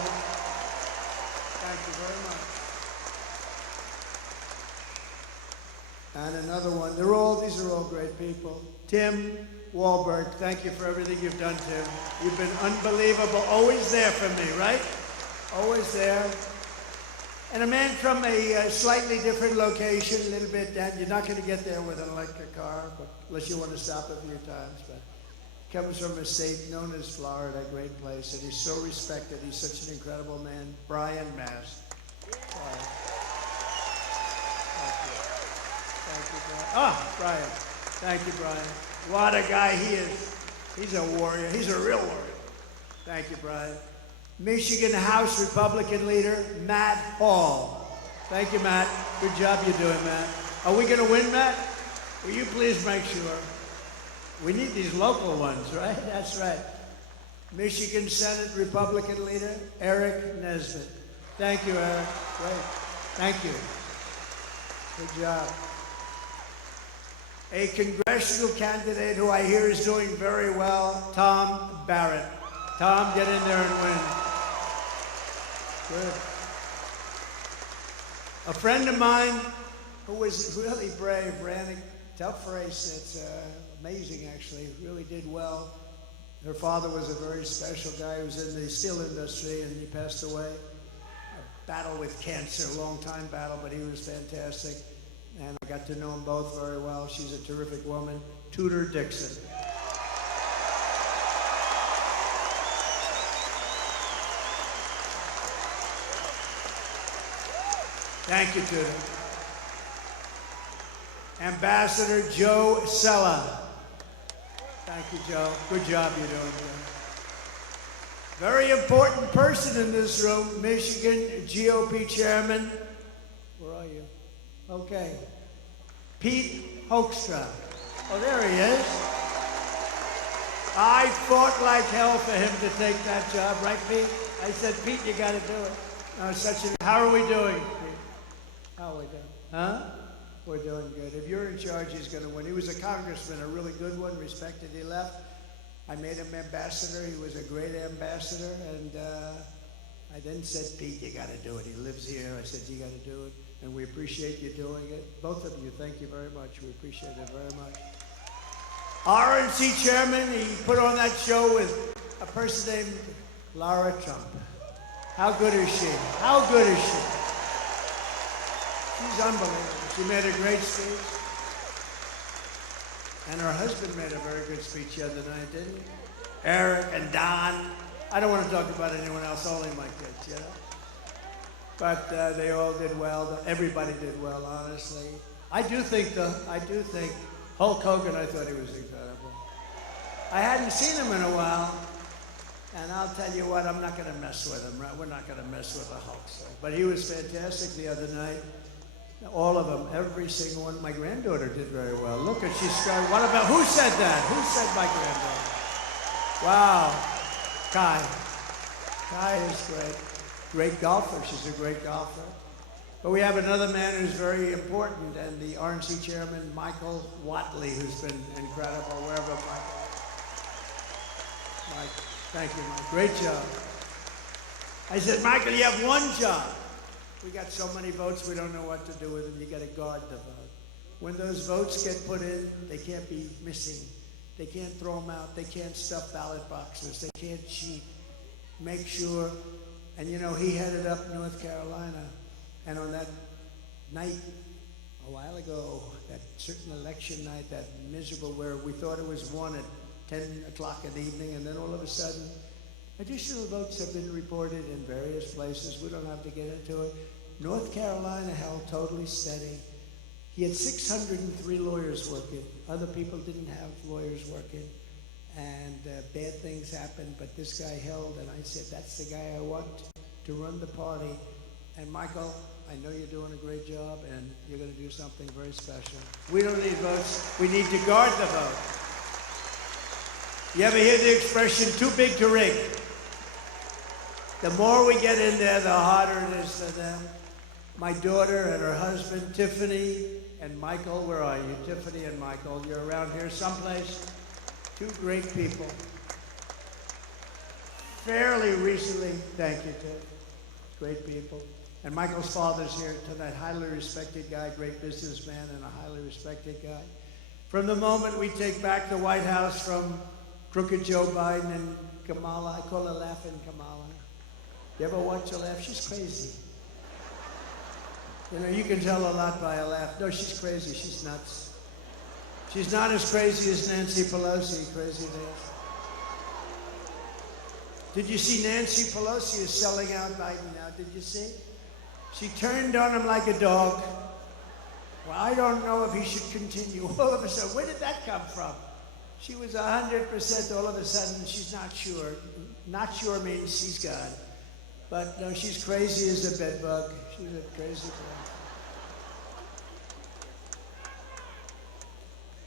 Thank you very much. And another one. These are all great people. Tim Wahlberg, thank you for everything you've done, Tim. You've been unbelievable. Always there for me, right? Always there. And a man from a slightly different location, a little bit down. You're not going to get there with an electric car, but unless you want to stop a few times. But comes from a state known as Florida, a great place, and he's so respected. He's such an incredible man. Brian Mast. Thank you, Brian. Ah, Brian. Thank you, Brian. What a guy he is. He's a warrior. He's a real warrior. Thank you, Brian. Michigan House Republican leader, Matt Hall. Thank you, Matt. Good job you're doing, Matt. Are we going to win, Matt? Will you please make sure? We need these local ones, right? That's right. Michigan Senate Republican leader, Eric Nesbitt. Thank you, Eric. Great. Thank you. Good job. A congressional candidate who I hear is doing very well, Tom Barrett. Tom, get in there and win. Good. A friend of mine who was really brave, ran a tough race. It's amazing, actually. Really did well. Her father was a very special guy who was in the steel industry, and he passed away. A battle with cancer, a long time battle, but he was fantastic. And I got to know them both very well. She's a terrific woman, Tudor Dixon. Thank you, Tudor. Ambassador Joe Sella. Thank you, Joe. Good job you're doing, Joe. Very important person in this room, Michigan GOP Chairman. Where are you? Okay. Pete Hoekstra. Oh, there he is. I fought like hell for him to take that job, right, Pete? I said, Pete, you got to do it. No, how are we doing, Pete? How are we doing? Huh? We're doing good. If you're in charge, he's going to win. He was a congressman, a really good one, respected. He left. I made him ambassador. He was a great ambassador. And I then said, Pete, you got to do it. He lives here. I said, you got to do it. And we appreciate you doing it. Both of you, thank you very much. We appreciate it very much. RNC chairman, he put on that show with a person named Lara Trump. How good is she? How good is she? She's unbelievable. She made a great speech. And her husband made a very good speech the other night, didn't he? Eric and Don. I don't want to talk about anyone else, only my kids, you know? But they all did well. Everybody did well, honestly. I do think Hulk Hogan, I thought he was incredible. I hadn't seen him in a while. And I'll tell you what, I'm not going to mess with him, right? We're not going to mess with the Hulk. But he was fantastic the other night. All of them, every single one. My granddaughter did very well. Look at, she's got, what about, who said that? Who said my granddaughter? Wow. Kai. Kai is great. Great golfer. She's a great golfer. But we have another man who's very important, and the RNC chairman, Michael Watley, who's been incredible, wherever Michael. Mike, thank you, Mike. Great job. I said, Michael, you have one job. We got so many votes, we don't know what to do with them. You got to guard the vote. When those votes get put in, they can't be missing. They can't throw them out. They can't stuff ballot boxes. They can't cheat. Make sure. And you know, he headed up North Carolina. And on that night, a while ago, that certain election night, that miserable, where we thought it was won at 10 o'clock in the evening, and then all of a sudden, additional votes have been reported in various places. We don't have to get into it. North Carolina held totally steady. He had 603 lawyers working. Other people didn't have lawyers working. And bad things happened, but this guy held, and I said, that's the guy I want to run the party. And Michael, I know you're doing a great job, and you're going to do something very special. We don't need votes. We need to guard the vote. You ever hear the expression, too big to rig? The more we get in there, the harder it is for them. My daughter and her husband, Tiffany and Michael, where are you? Tiffany and Michael, you're around here someplace. Two great people. Fairly recently, thank you, Tiff. Great people. And Michael's father's here tonight, highly respected guy, great businessman, and a highly respected guy. From the moment we take back the White House from crooked Joe Biden and Kamala, I call her Laughing Kamala. You ever watch her laugh? She's crazy. You know, you can tell a lot by a laugh. No, she's crazy. She's nuts. She's not as crazy as Nancy Pelosi, crazy days. Did you see Nancy Pelosi is selling out Biden now? Did you see? She turned on him like a dog. Well, I don't know if he should continue. All of a sudden, where did that come from? She was 100%. All of a sudden, she's not sure. Not sure means she's gone. But no, she's crazy as a bedbug. She's a crazy girl.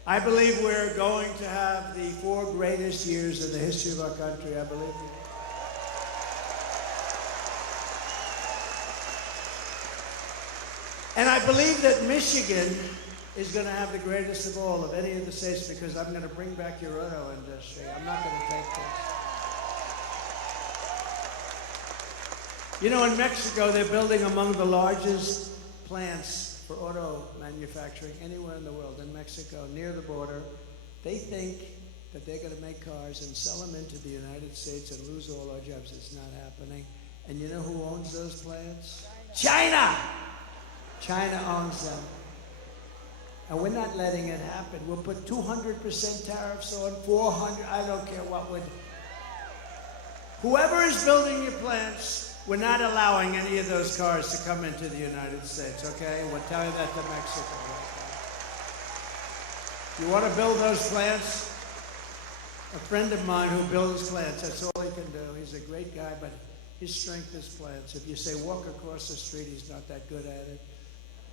I believe we're going to have the 4 greatest years in the history of our country. I believe. And I believe that Michigan is going to have the greatest of all of any of the states because I'm going to bring back your auto industry. I'm not going to take this. You know, in Mexico, they're building among the largest plants for auto manufacturing anywhere in the world. In Mexico, near the border, they think that they're going to make cars and sell them into the United States and lose all our jobs. It's not happening. And you know who owns those plants? China! China owns them. And we're not letting it happen. We'll put 200% tariffs on, 400, I don't care what would. Whoever is building your plants, we're not allowing any of those cars to come into the United States, okay? We're telling that to Mexico right now. You want to build those plants? A friend of mine who builds plants, that's all he can do. He's a great guy, but his strength is plants. If you say walk across the street, he's not that good at it.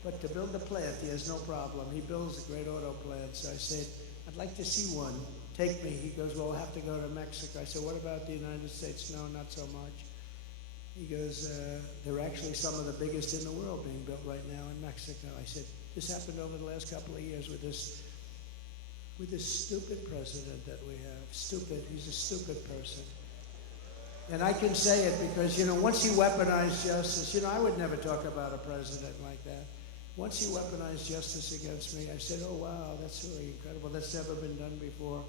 But to build a plant, he has no problem. He builds a great auto plant. So I said, I'd like to see one. Take me. He goes, well, we'll have to go to Mexico. I said, what about the United States? No, not so much. He goes, they're actually some of the biggest in the world being built right now in Mexico. I said, this happened over the last couple of years with this stupid president that we have. Stupid. He's a stupid person. And I can say it because, you know, once he weaponized justice, you know, I would never talk about a president like that. Once he weaponized justice against me, I said, oh, wow, that's really incredible. That's never been done before.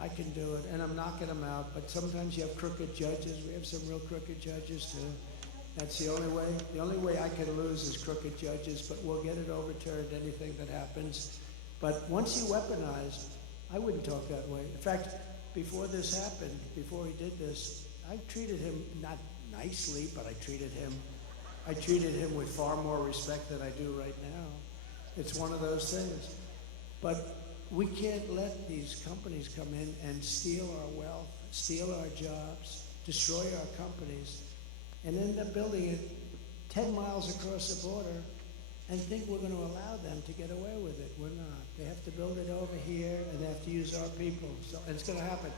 I can do it. And I'm knocking him out. But sometimes you have crooked judges. We have some real crooked judges, too. That's the only way. The only way I can lose is crooked judges. But we'll get it overturned, anything that happens. But once he weaponized, I wouldn't talk that way. In fact, before this happened, before he did this, I treated him not nicely, but I treated him with far more respect than I do right now. It's one of those things. But we can't let these companies come in and steal our wealth, steal our jobs, destroy our companies, and end up building it 10 miles across the border and think we're going to allow them to get away with it. We're not. They have to build it over here, and they have to use our people. So, and it's going to happen.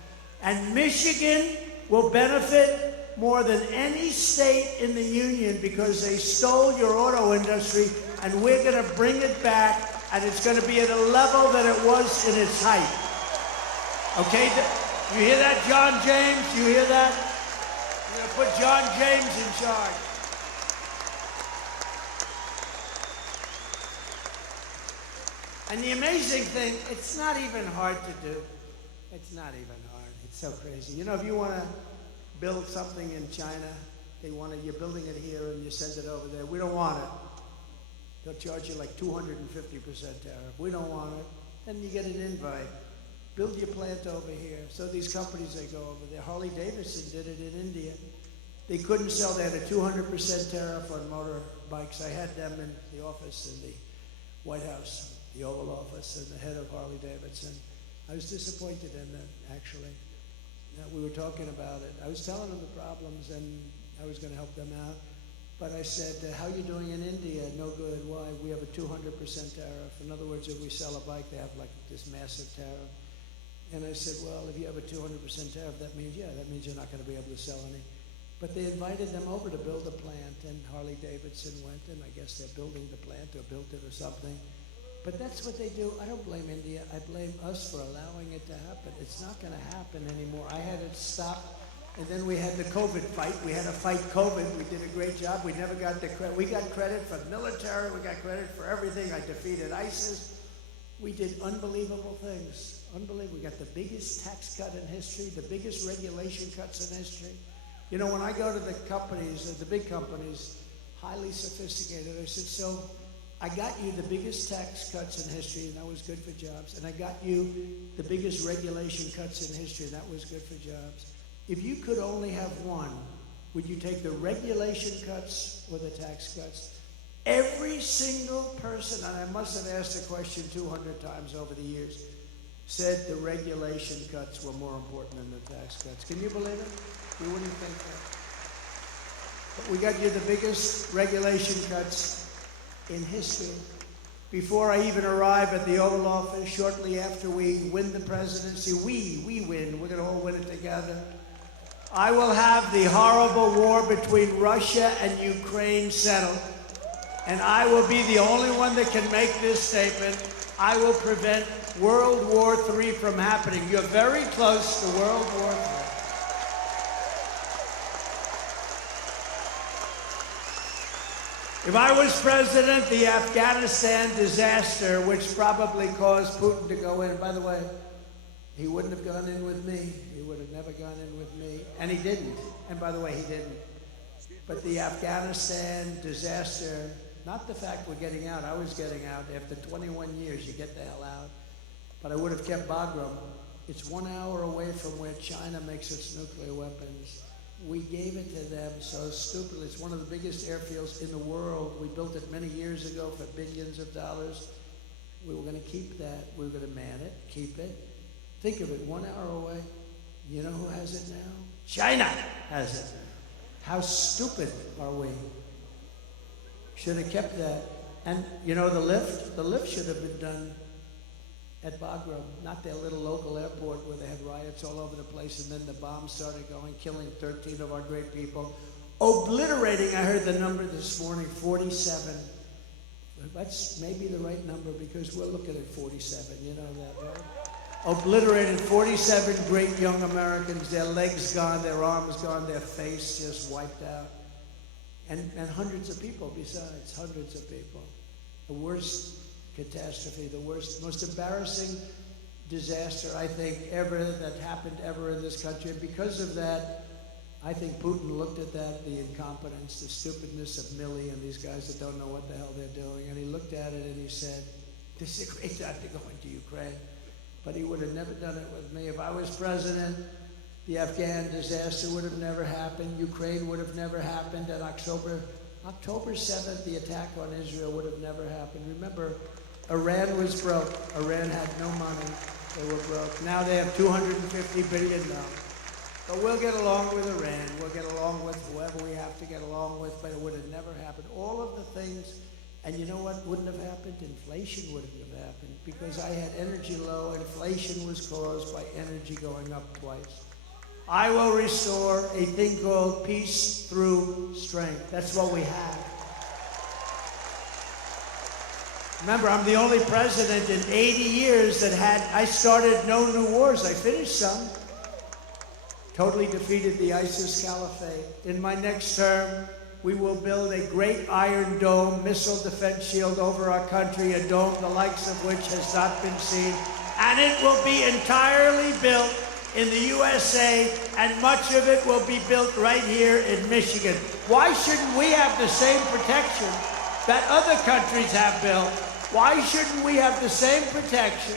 And Michigan will benefit more than any state in the union because they stole your auto industry, and we're going to bring it back, and it's going to be at a level that it was in its height. Okay? You hear that, John James? You hear that? We're going to put John James in charge. And the amazing thing, it's not even hard to do. It's not even hard. It's so crazy. You know, if you want to build something in China, you're building it here and you send it over there. We don't want it. They'll charge you like 250% tariff. We don't want it. Then you get an invite. Build your plant over here. So these companies, they go over there. Harley-Davidson did it in India. They couldn't sell. They had a 200% tariff on motorbikes. I had them in the office in the White House, the Oval Office, and the head of Harley-Davidson. I was disappointed in them, actually. We were talking about it. I was telling them the problems, and I was going to help them out. But I said, how are you doing in India? No good. Why? We have a 200% tariff. In other words, if we sell a bike, they have like this massive tariff. And I said, well, if you have a 200% tariff, that means you're not going to be able to sell any. But they invited them over to build a plant, and Harley-Davidson went, and I guess they're building the plant or built it or something. But that's what they do. I don't blame India. I blame us for allowing it to happen. It's not going to happen anymore. I had it stop, and then we had the COVID fight. We had to fight COVID. We did a great job. We never got the credit. We got credit for the military. We got credit for everything. I defeated ISIS. We did unbelievable things. Unbelievable. We got the biggest tax cut in history, the biggest regulation cuts in history. You know, when I go to the companies, the big companies, highly sophisticated, I said, so I got you the biggest tax cuts in history, and that was good for jobs. And I got you the biggest regulation cuts in history, and that was good for jobs. If you could only have one, would you take the regulation cuts or the tax cuts? Every single person, and I must have asked the question 200 times over the years, said the regulation cuts were more important than the tax cuts. Can you believe it? You wouldn't think that. But we got you the biggest regulation cuts in history. before I even arrive at the Oval Office, shortly after we win the presidency, we win, we're going to all win it together, I will have the horrible war between Russia and Ukraine settled, and I will be the only one that can make this statement. I will prevent World War III from happening. You're very close to World War III. If I was president, the Afghanistan disaster, which probably caused Putin to go in, and by the way, he wouldn't have gone in with me. He would have never gone in with me. And he didn't. And by the way, he didn't. But the Afghanistan disaster, not the fact we're getting out. I was getting out. After 21 years, you get the hell out. But I would have kept Bagram. It's 1 hour away from where China makes its nuclear weapons. We gave it to them so stupidly. It's one of the biggest airfields in the world. We built it many years ago for billions of dollars. We were going to keep that. We were going to man it, keep it. Think of it, 1 hour away. You know who has it now? China has it. How stupid are we? Should have kept that. And you know the lift? The lift should have been done at Bagram, not their little local airport where they had riots all over the place, and then the bombs started going, killing 13 of our great people. Obliterating, I heard the number this morning, 47. That's maybe the right number because we're looking at 47, you know that, right? Obliterated 47 great young Americans, their legs gone, their arms gone, their face just wiped out. And hundreds of people besides, hundreds of people. The worst catastrophe, the worst, most embarrassing disaster, I think, ever that happened ever in this country. And because of that, I think Putin looked at that, the incompetence, the stupidness of Milley and these guys that don't know what the hell they're doing, and he looked at it and he said, this is a great time to go into Ukraine. But he would have never done it with me. If I was president, the Afghan disaster would have never happened. Ukraine would have never happened. And October 7th, the attack on Israel would have never happened. Remember, Iran was broke. Iran had no money. They were broke. Now they have $250 billion. But we'll get along with Iran. We'll get along with whoever we have to get along with, but it would have never happened. All of the things, and you know what wouldn't have happened? Inflation wouldn't have happened because I had energy low. Inflation was caused by energy going up twice. I will restore a thing called peace through strength. That's what we have. Remember, I'm the only president in 80 years that I started no new wars. I finished some. Totally defeated the ISIS caliphate. In my next term, we will build a great Iron Dome missile defense shield over our country, a dome the likes of which has not been seen. And it will be entirely built in the USA, and much of it will be built right here in Michigan. Why shouldn't we have the same protection that other countries have built? Why shouldn't we have the same protection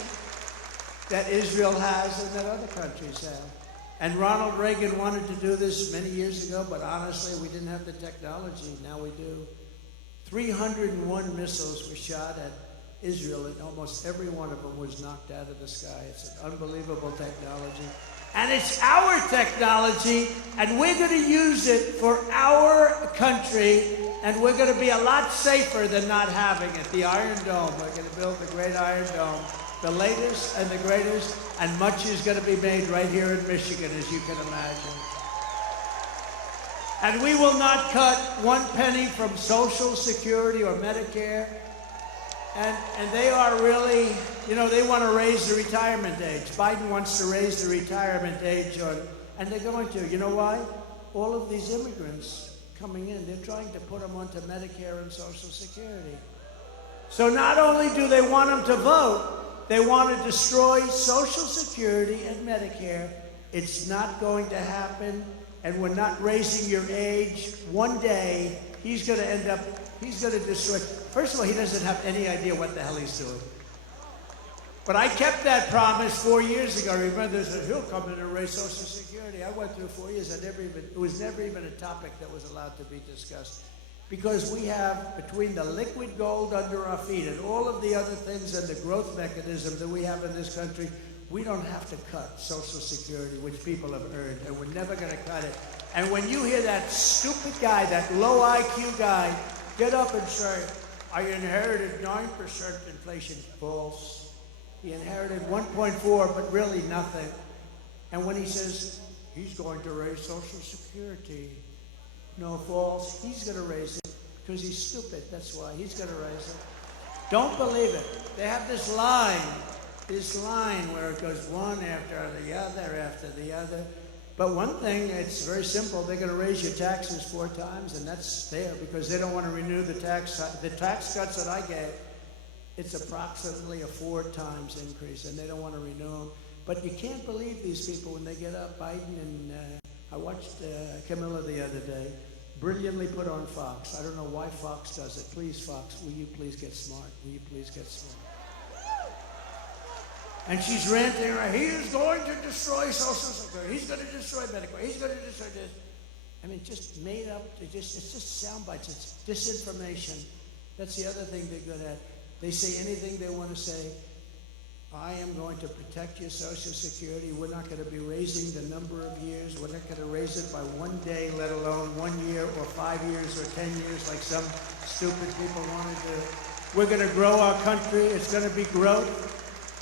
that Israel has and that other countries have? And Ronald Reagan wanted to do this many years ago, but honestly, we didn't have the technology. Now we do. 301 missiles were shot at Israel, and almost every one of them was knocked out of the sky. It's an unbelievable technology. And it's our technology, and we're going to use it for our country, and we're going to be a lot safer than not having it. The Iron Dome, we're going to build the great Iron Dome, the latest and the greatest, and much is going to be made right here in Michigan, as you can imagine. And we will not cut 1 penny from Social Security or Medicare. And they are really, you know, they want to raise the retirement age. Biden wants to raise the retirement age, and they're going to. You know why? All of these immigrants coming in, they're trying to put them onto Medicare and Social Security. So not only do they want them to vote, they want to destroy Social Security and Medicare. It's not going to happen, and we're not raising your age. One day, he's going to destroy. First of all, he doesn't have any idea what the hell he's doing. But I kept that promise 4 years ago. Remember, they said, he'll come in and raise Social Security. I went through 4 years. It was never even a topic that was allowed to be discussed. Because we have, between the liquid gold under our feet and all of the other things and the growth mechanism that we have in this country, we don't have to cut Social Security, which people have earned, and we're never going to cut it. And when you hear that stupid guy, that low IQ guy, get up and say, I inherited 9% inflation. False. He inherited 1.4, but really nothing. And when he says he's going to raise Social Security, no, false. He's going to raise it because he's stupid. That's why he's going to raise it. Don't believe it. They have this line where it goes one after the other. But one thing, it's very simple. They're going to raise your taxes 4 times, and that's there because they don't want to renew the tax. The tax cuts that I get, it's approximately a 4 times increase, and they don't want to renew them. But you can't believe these people when they get up. Biden and I watched Camilla the other day, brilliantly put on Fox. I don't know why Fox does it. Please, Fox, will you please get smart? Will you please get smart? And she's ranting, right? He is going to destroy Social Security. He's going to destroy Medicare. He's going to destroy this. I mean, just made up. It's just sound bites. It's disinformation. That's the other thing they're good at. They say anything they want to say. I am going to protect your Social Security. We're not going to be raising the number of years. We're not going to raise it by 1 day, let alone 1 year or 5 years or 10 years like some stupid people want to do. We're going to grow our country. It's going to be growth.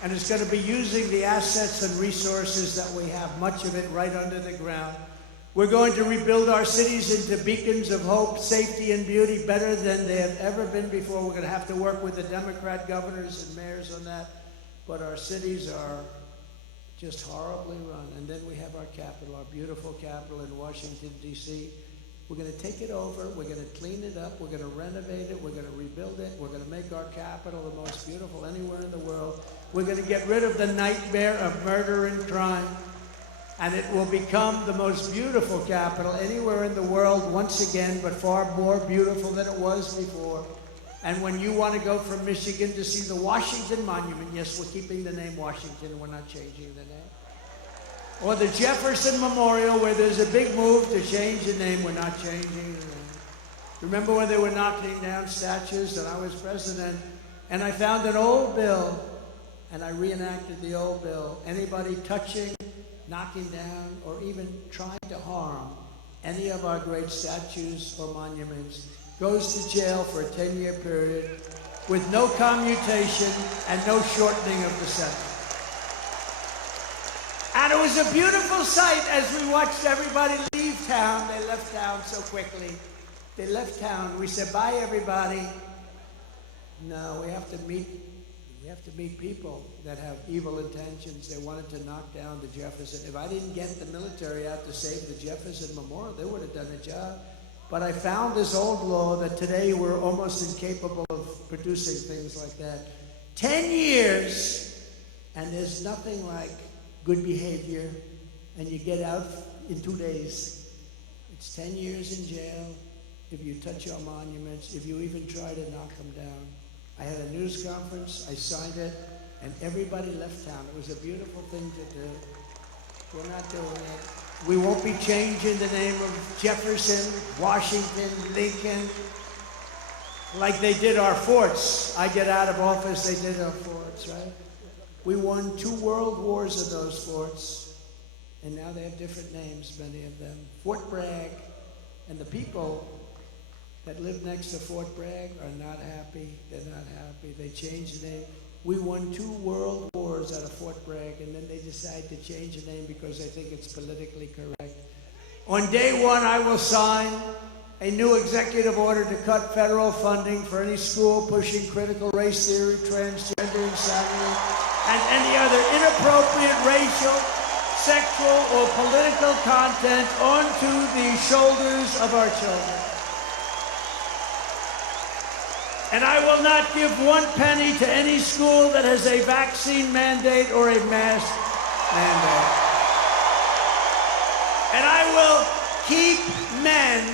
And it's going to be using the assets and resources that we have, much of it right under the ground. We're going to rebuild our cities into beacons of hope, safety, and beauty better than they have ever been before. We're going to have to work with the Democrat governors and mayors on that. But our cities are just horribly run. And then we have our capital, our beautiful capital in Washington, D.C. We're going to take it over. We're going to clean it up. We're going to renovate it. We're going to rebuild it. We're going to make our capital the most beautiful anywhere in the world. We're going to get rid of the nightmare of murder and crime. And it will become the most beautiful capital anywhere in the world once again, but far more beautiful than it was before. And when you want to go from Michigan to see the Washington Monument, yes, we're keeping the name Washington. We're not changing the name. Or the Jefferson Memorial, where there's a big move to change the name. We're not changing the name. Remember when they were knocking down statues and I was president, and I found an old bill, and I reenacted the old bill. Anybody touching, knocking down, or even trying to harm any of our great statues or monuments goes to jail for a 10-year period with no commutation and no shortening of the sentence. And it was a beautiful sight as we watched everybody leave town. They left town so quickly. They left town. We said, bye, everybody. No, we have to meet people that have evil intentions. They wanted to knock down the Jefferson. If I didn't get the military out to save the Jefferson Memorial, they would have done the job. But I found this old law that today we're almost incapable of producing things like that. 10 years, and there's nothing like good behavior, and you get out in 2 days. It's 10 years in jail if you touch our monuments, if you even try to knock them down. I had a news conference, I signed it, and everybody left town. It was a beautiful thing to do. We're not doing it. We won't be changing the name of Jefferson, Washington, Lincoln, like they did our forts. I get out of office, they did our forts, right? We won 2 world wars of those forts, and now they have different names, many of them. Fort Bragg, and the people that live next to Fort Bragg are not happy. They're not happy. They changed the name. We won 2 world wars out of Fort Bragg, and then they decide to change the name because they think it's politically correct. On day 1, I will sign a new executive order to cut federal funding for any school pushing critical race theory, transgender insanity, and any other inappropriate racial, sexual, or political content onto the shoulders of our children. And I will not give 1 penny to any school that has a vaccine mandate or a mask mandate. And I will keep men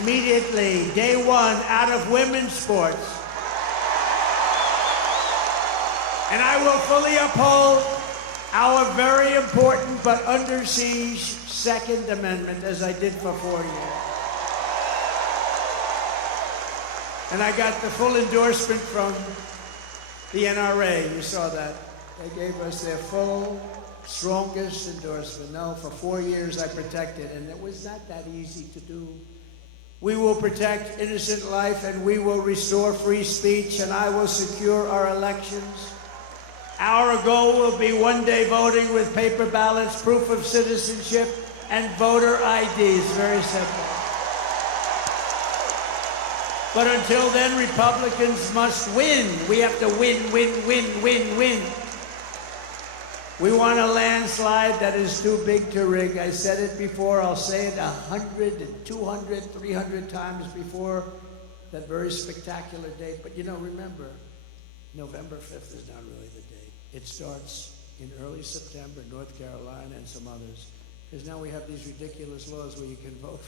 immediately, day 1, out of women's sports. And I will fully uphold our very important but under siege Second Amendment, as I did for 4 years. And I got the full endorsement from the NRA. You saw that. They gave us their full, strongest endorsement. No, for 4 years I protected, and it was not that easy to do. We will protect innocent life, and we will restore free speech, and I will secure our elections. Our goal will be one-day voting with paper ballots, proof of citizenship, and voter IDs. Very simple. But until then, Republicans must win. We have to win, win, win, win, win. We want a landslide that is too big to rig. I said it before. I'll say it 100 and 200, 300 times before that very spectacular date. But remember, November 5th is not really the date. It starts in early September, North Carolina and some others. Because now we have these ridiculous laws where you can vote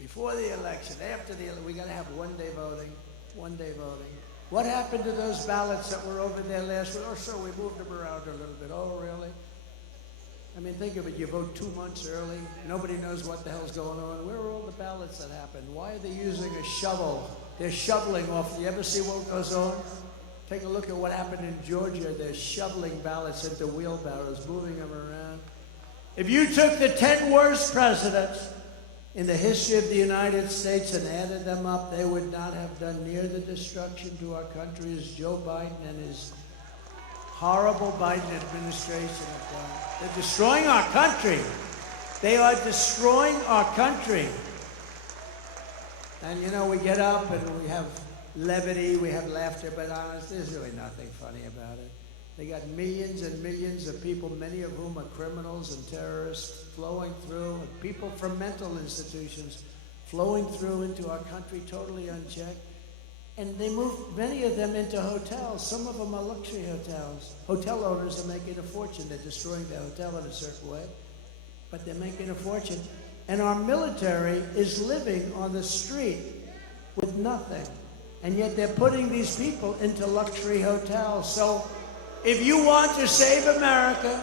before the election, after the election. We got to have one-day voting, one-day voting. What happened to those ballots that were over there last week? Oh, sure, we moved them around a little bit. Oh, really? I mean, think of it. You vote 2 months early. Nobody knows what the hell's going on. Where are all the ballots that happened? Why are they using a shovel? They're shoveling off. You ever see what goes on? Take a look at what happened in Georgia. They're shoveling ballots into wheelbarrows, moving them around. If you took the 10 worst presidents in the history of the United States and added them up, they would not have done near the destruction to our country as Joe Biden and his horrible Biden administration have done. They're destroying our country. They are destroying our country. And we get up and we have levity, we have laughter, but honestly, there's really nothing funny about it. They got millions and millions of people, many of whom are criminals and terrorists, flowing through, and people from mental institutions flowing through into our country totally unchecked. And they moved many of them into hotels. Some of them are luxury hotels. Hotel owners are making a fortune. They're destroying their hotel in a certain way, but they're making a fortune. And our military is living on the street with nothing. And yet they're putting these people into luxury hotels. So if you want to save America,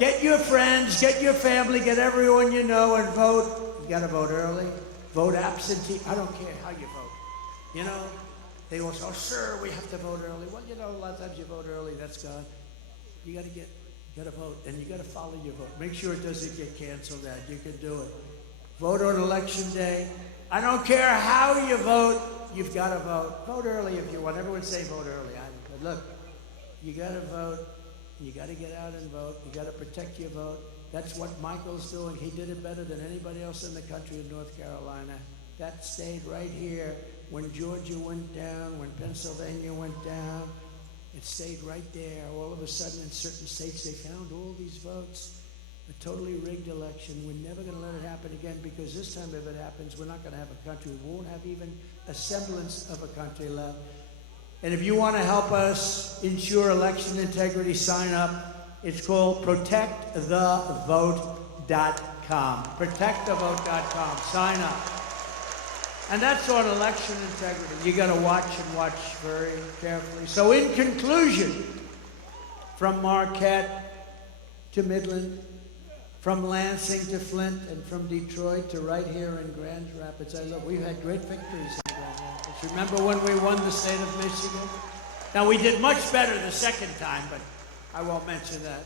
get your friends, get your family, get everyone you know, and vote. You got to vote early. Vote absentee. I don't care how you vote. They all say, oh, sure, we have to vote early. Well, a lot of times you vote early, that's gone. You got to vote, and you got to follow your vote. Make sure it doesn't get canceled out. You can do it. Vote on election day. I don't care how you vote. You've got to vote. Vote early if you want. Everyone say vote early. But look, you got to vote. You got to get out and vote. You got to protect your vote. That's what Michael's doing. He did it better than anybody else in the country in North Carolina. That stayed right here. When Georgia went down, when Pennsylvania went down, it stayed right there. All of a sudden, in certain states, they found all these votes. A totally rigged election. We're never going to let it happen again, because this time if it happens, we're not going to have a country. We won't have even a semblance of a country left. And if you want to help us ensure election integrity, sign up. It's called protectthevote.com. Protectthevote.com. Sign up. And that's on election integrity. You got to watch and watch very carefully. So in conclusion, from Marquette to Midland, from Lansing to Flint, and from Detroit to right here in Grand Rapids, we've had great victories in Grand Rapids. Remember when we won the state of Michigan? Now, we did much better the second time, but I won't mention that.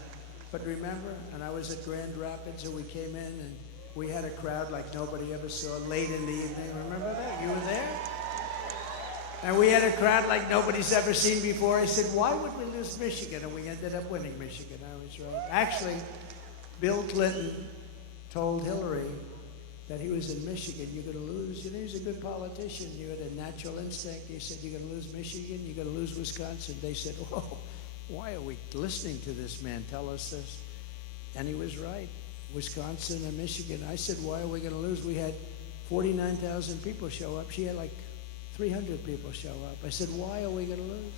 But remember, and I was at Grand Rapids, and we came in, and we had a crowd like nobody ever saw late in the evening. Remember that? You were there? And we had a crowd like nobody's ever seen before. I said, why would we lose Michigan? And we ended up winning Michigan. I was right. Actually, Bill Clinton told Hillary that he was in Michigan. You're going to lose. He was a good politician. You had a natural instinct. He said, you're going to lose Michigan. You're going to lose Wisconsin. They said, whoa, why are we listening to this man tell us this? And he was right. Wisconsin and Michigan. I said, why are we going to lose? We had 49,000 people show up. She had like 300 people show up. I said, why are we going to lose?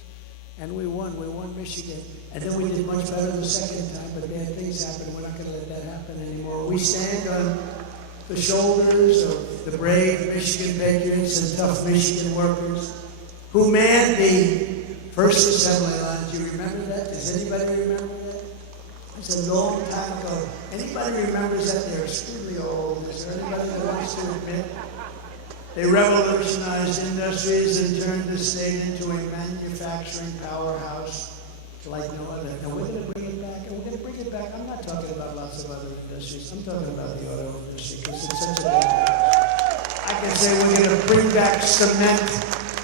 And we won. We won Michigan. And then we did much better the second time, but bad things happened. We're not going to let that happen anymore. We stand on the shoulders of the brave Michigan patriots and tough Michigan workers who manned the first assembly line. Do you remember that? Does anybody remember that? It's a long time ago. Anybody remembers that? They're extremely old. Is there anybody that wants to admit? They revolutionized industries and turned the state into a manufacturing powerhouse like no other. And we're going to bring it back, and we're going to bring it back. I'm not talking about lots of other industries. I'm talking about the auto industry, because it's such a big industry. I can say we're going to bring back cement.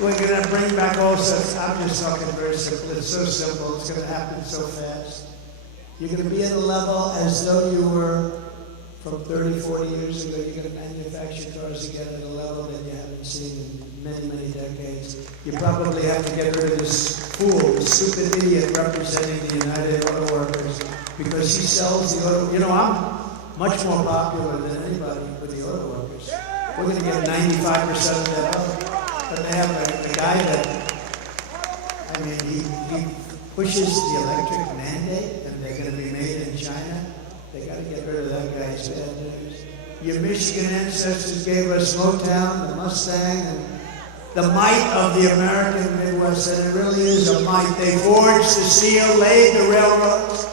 We're going to bring back also, I'm just talking very simple. It's so simple. It's going to happen so fast. You're going to be at a level as though you were from 30, 40 years ago. You're going to manufacture cars again at a level that you haven't seen in many, many decades. You probably have to get rid of this fool, this stupid idiot representing the United Auto Workers, because he sells the auto. You know, I'm much more popular than anybody with the auto workers. We're going to get 95% of that vote. But they have a guy that, I mean, he pushes the electric mandate, and they're going to be made in China. They got to get rid of that guy. It's bad news. Your Michigan ancestors gave us Motown, the Mustang, and the might of the American Midwest, and it really is a might. They forged the steel, laid the railroads,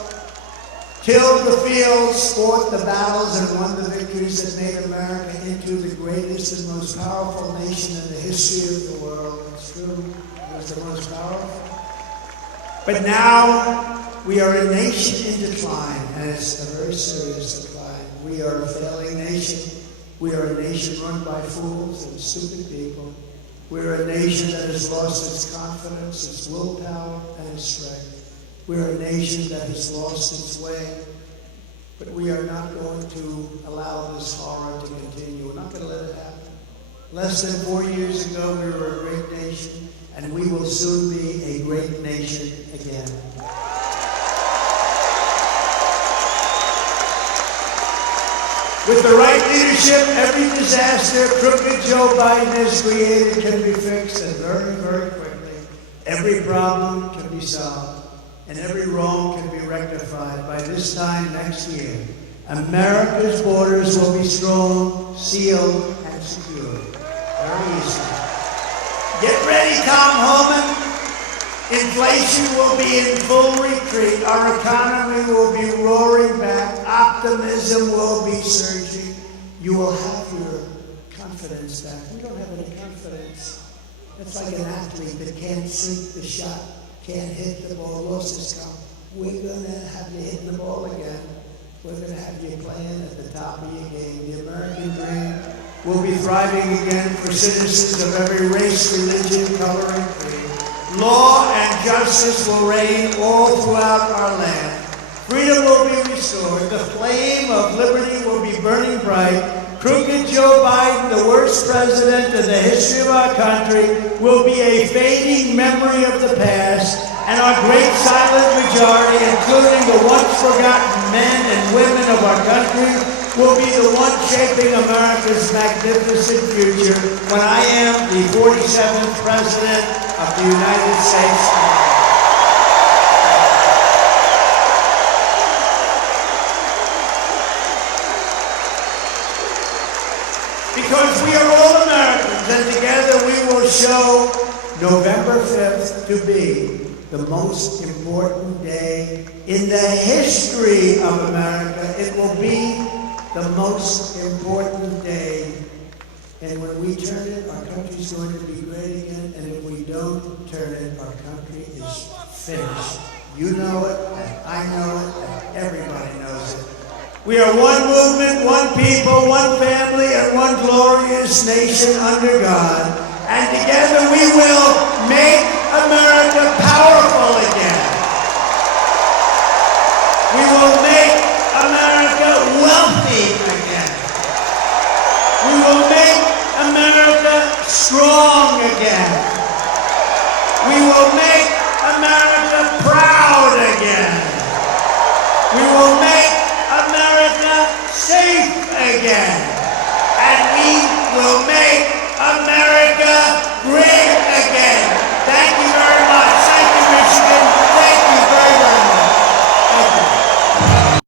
tilled the fields, fought the battles, and won the victories that made America into the greatest and most powerful nation in the history of the world. It's true. It was the most powerful. But now we are a nation in decline, and it's a very serious decline. We are a failing nation. We are a nation run by fools and stupid people. We're a nation that has lost its confidence, its willpower, and its strength. We're a nation that has lost its way, but we are not going to allow this horror to continue. We're not going to let it happen. Less than 4 years ago, we were a great nation, and we will soon be a great nation again. With the right leadership, every disaster crooked Joe Biden has created can be fixed, and very, very quickly. Every problem can be solved, and every wrong can be rectified by this time next year. America's borders will be strong, sealed, and secure. Very easy. Get ready, Tom Homan. Inflation will be in full retreat. Our economy will be roaring back. Optimism will be surging. You will have your confidence back. We don't have any confidence. It's like an athlete that can't sink the shot, can't hit the ball, lost his count. We're going to have you hitting the ball again. We're going to have you playing at the top of your game. The American dream will be thriving again for citizens of every race, religion, color, and creed. Law and justice will reign all throughout our land. Freedom will be restored. The flame of liberty will be burning bright. Crooked Joe Biden, the worst president in the history of our country, will be a fading memory of the past, and our great silent majority, including the once forgotten men and women of our country, will be the one shaping America's magnificent future when I am the 47th President of the United States of America. Because we are all Americans, and together we will show November 5th to be the most important day in the history of America. It will be the most important day. And when we turn it, our country's going to be great again. And if we don't turn it, our country is finished. You know it, and I know it, and everybody knows it. We are one movement, one people, one family, and one glorious nation under God. And together we will make America powerful again. We will make America wealthy again. We will make America strong again. We will make America proud again. We will make America safe again. And we will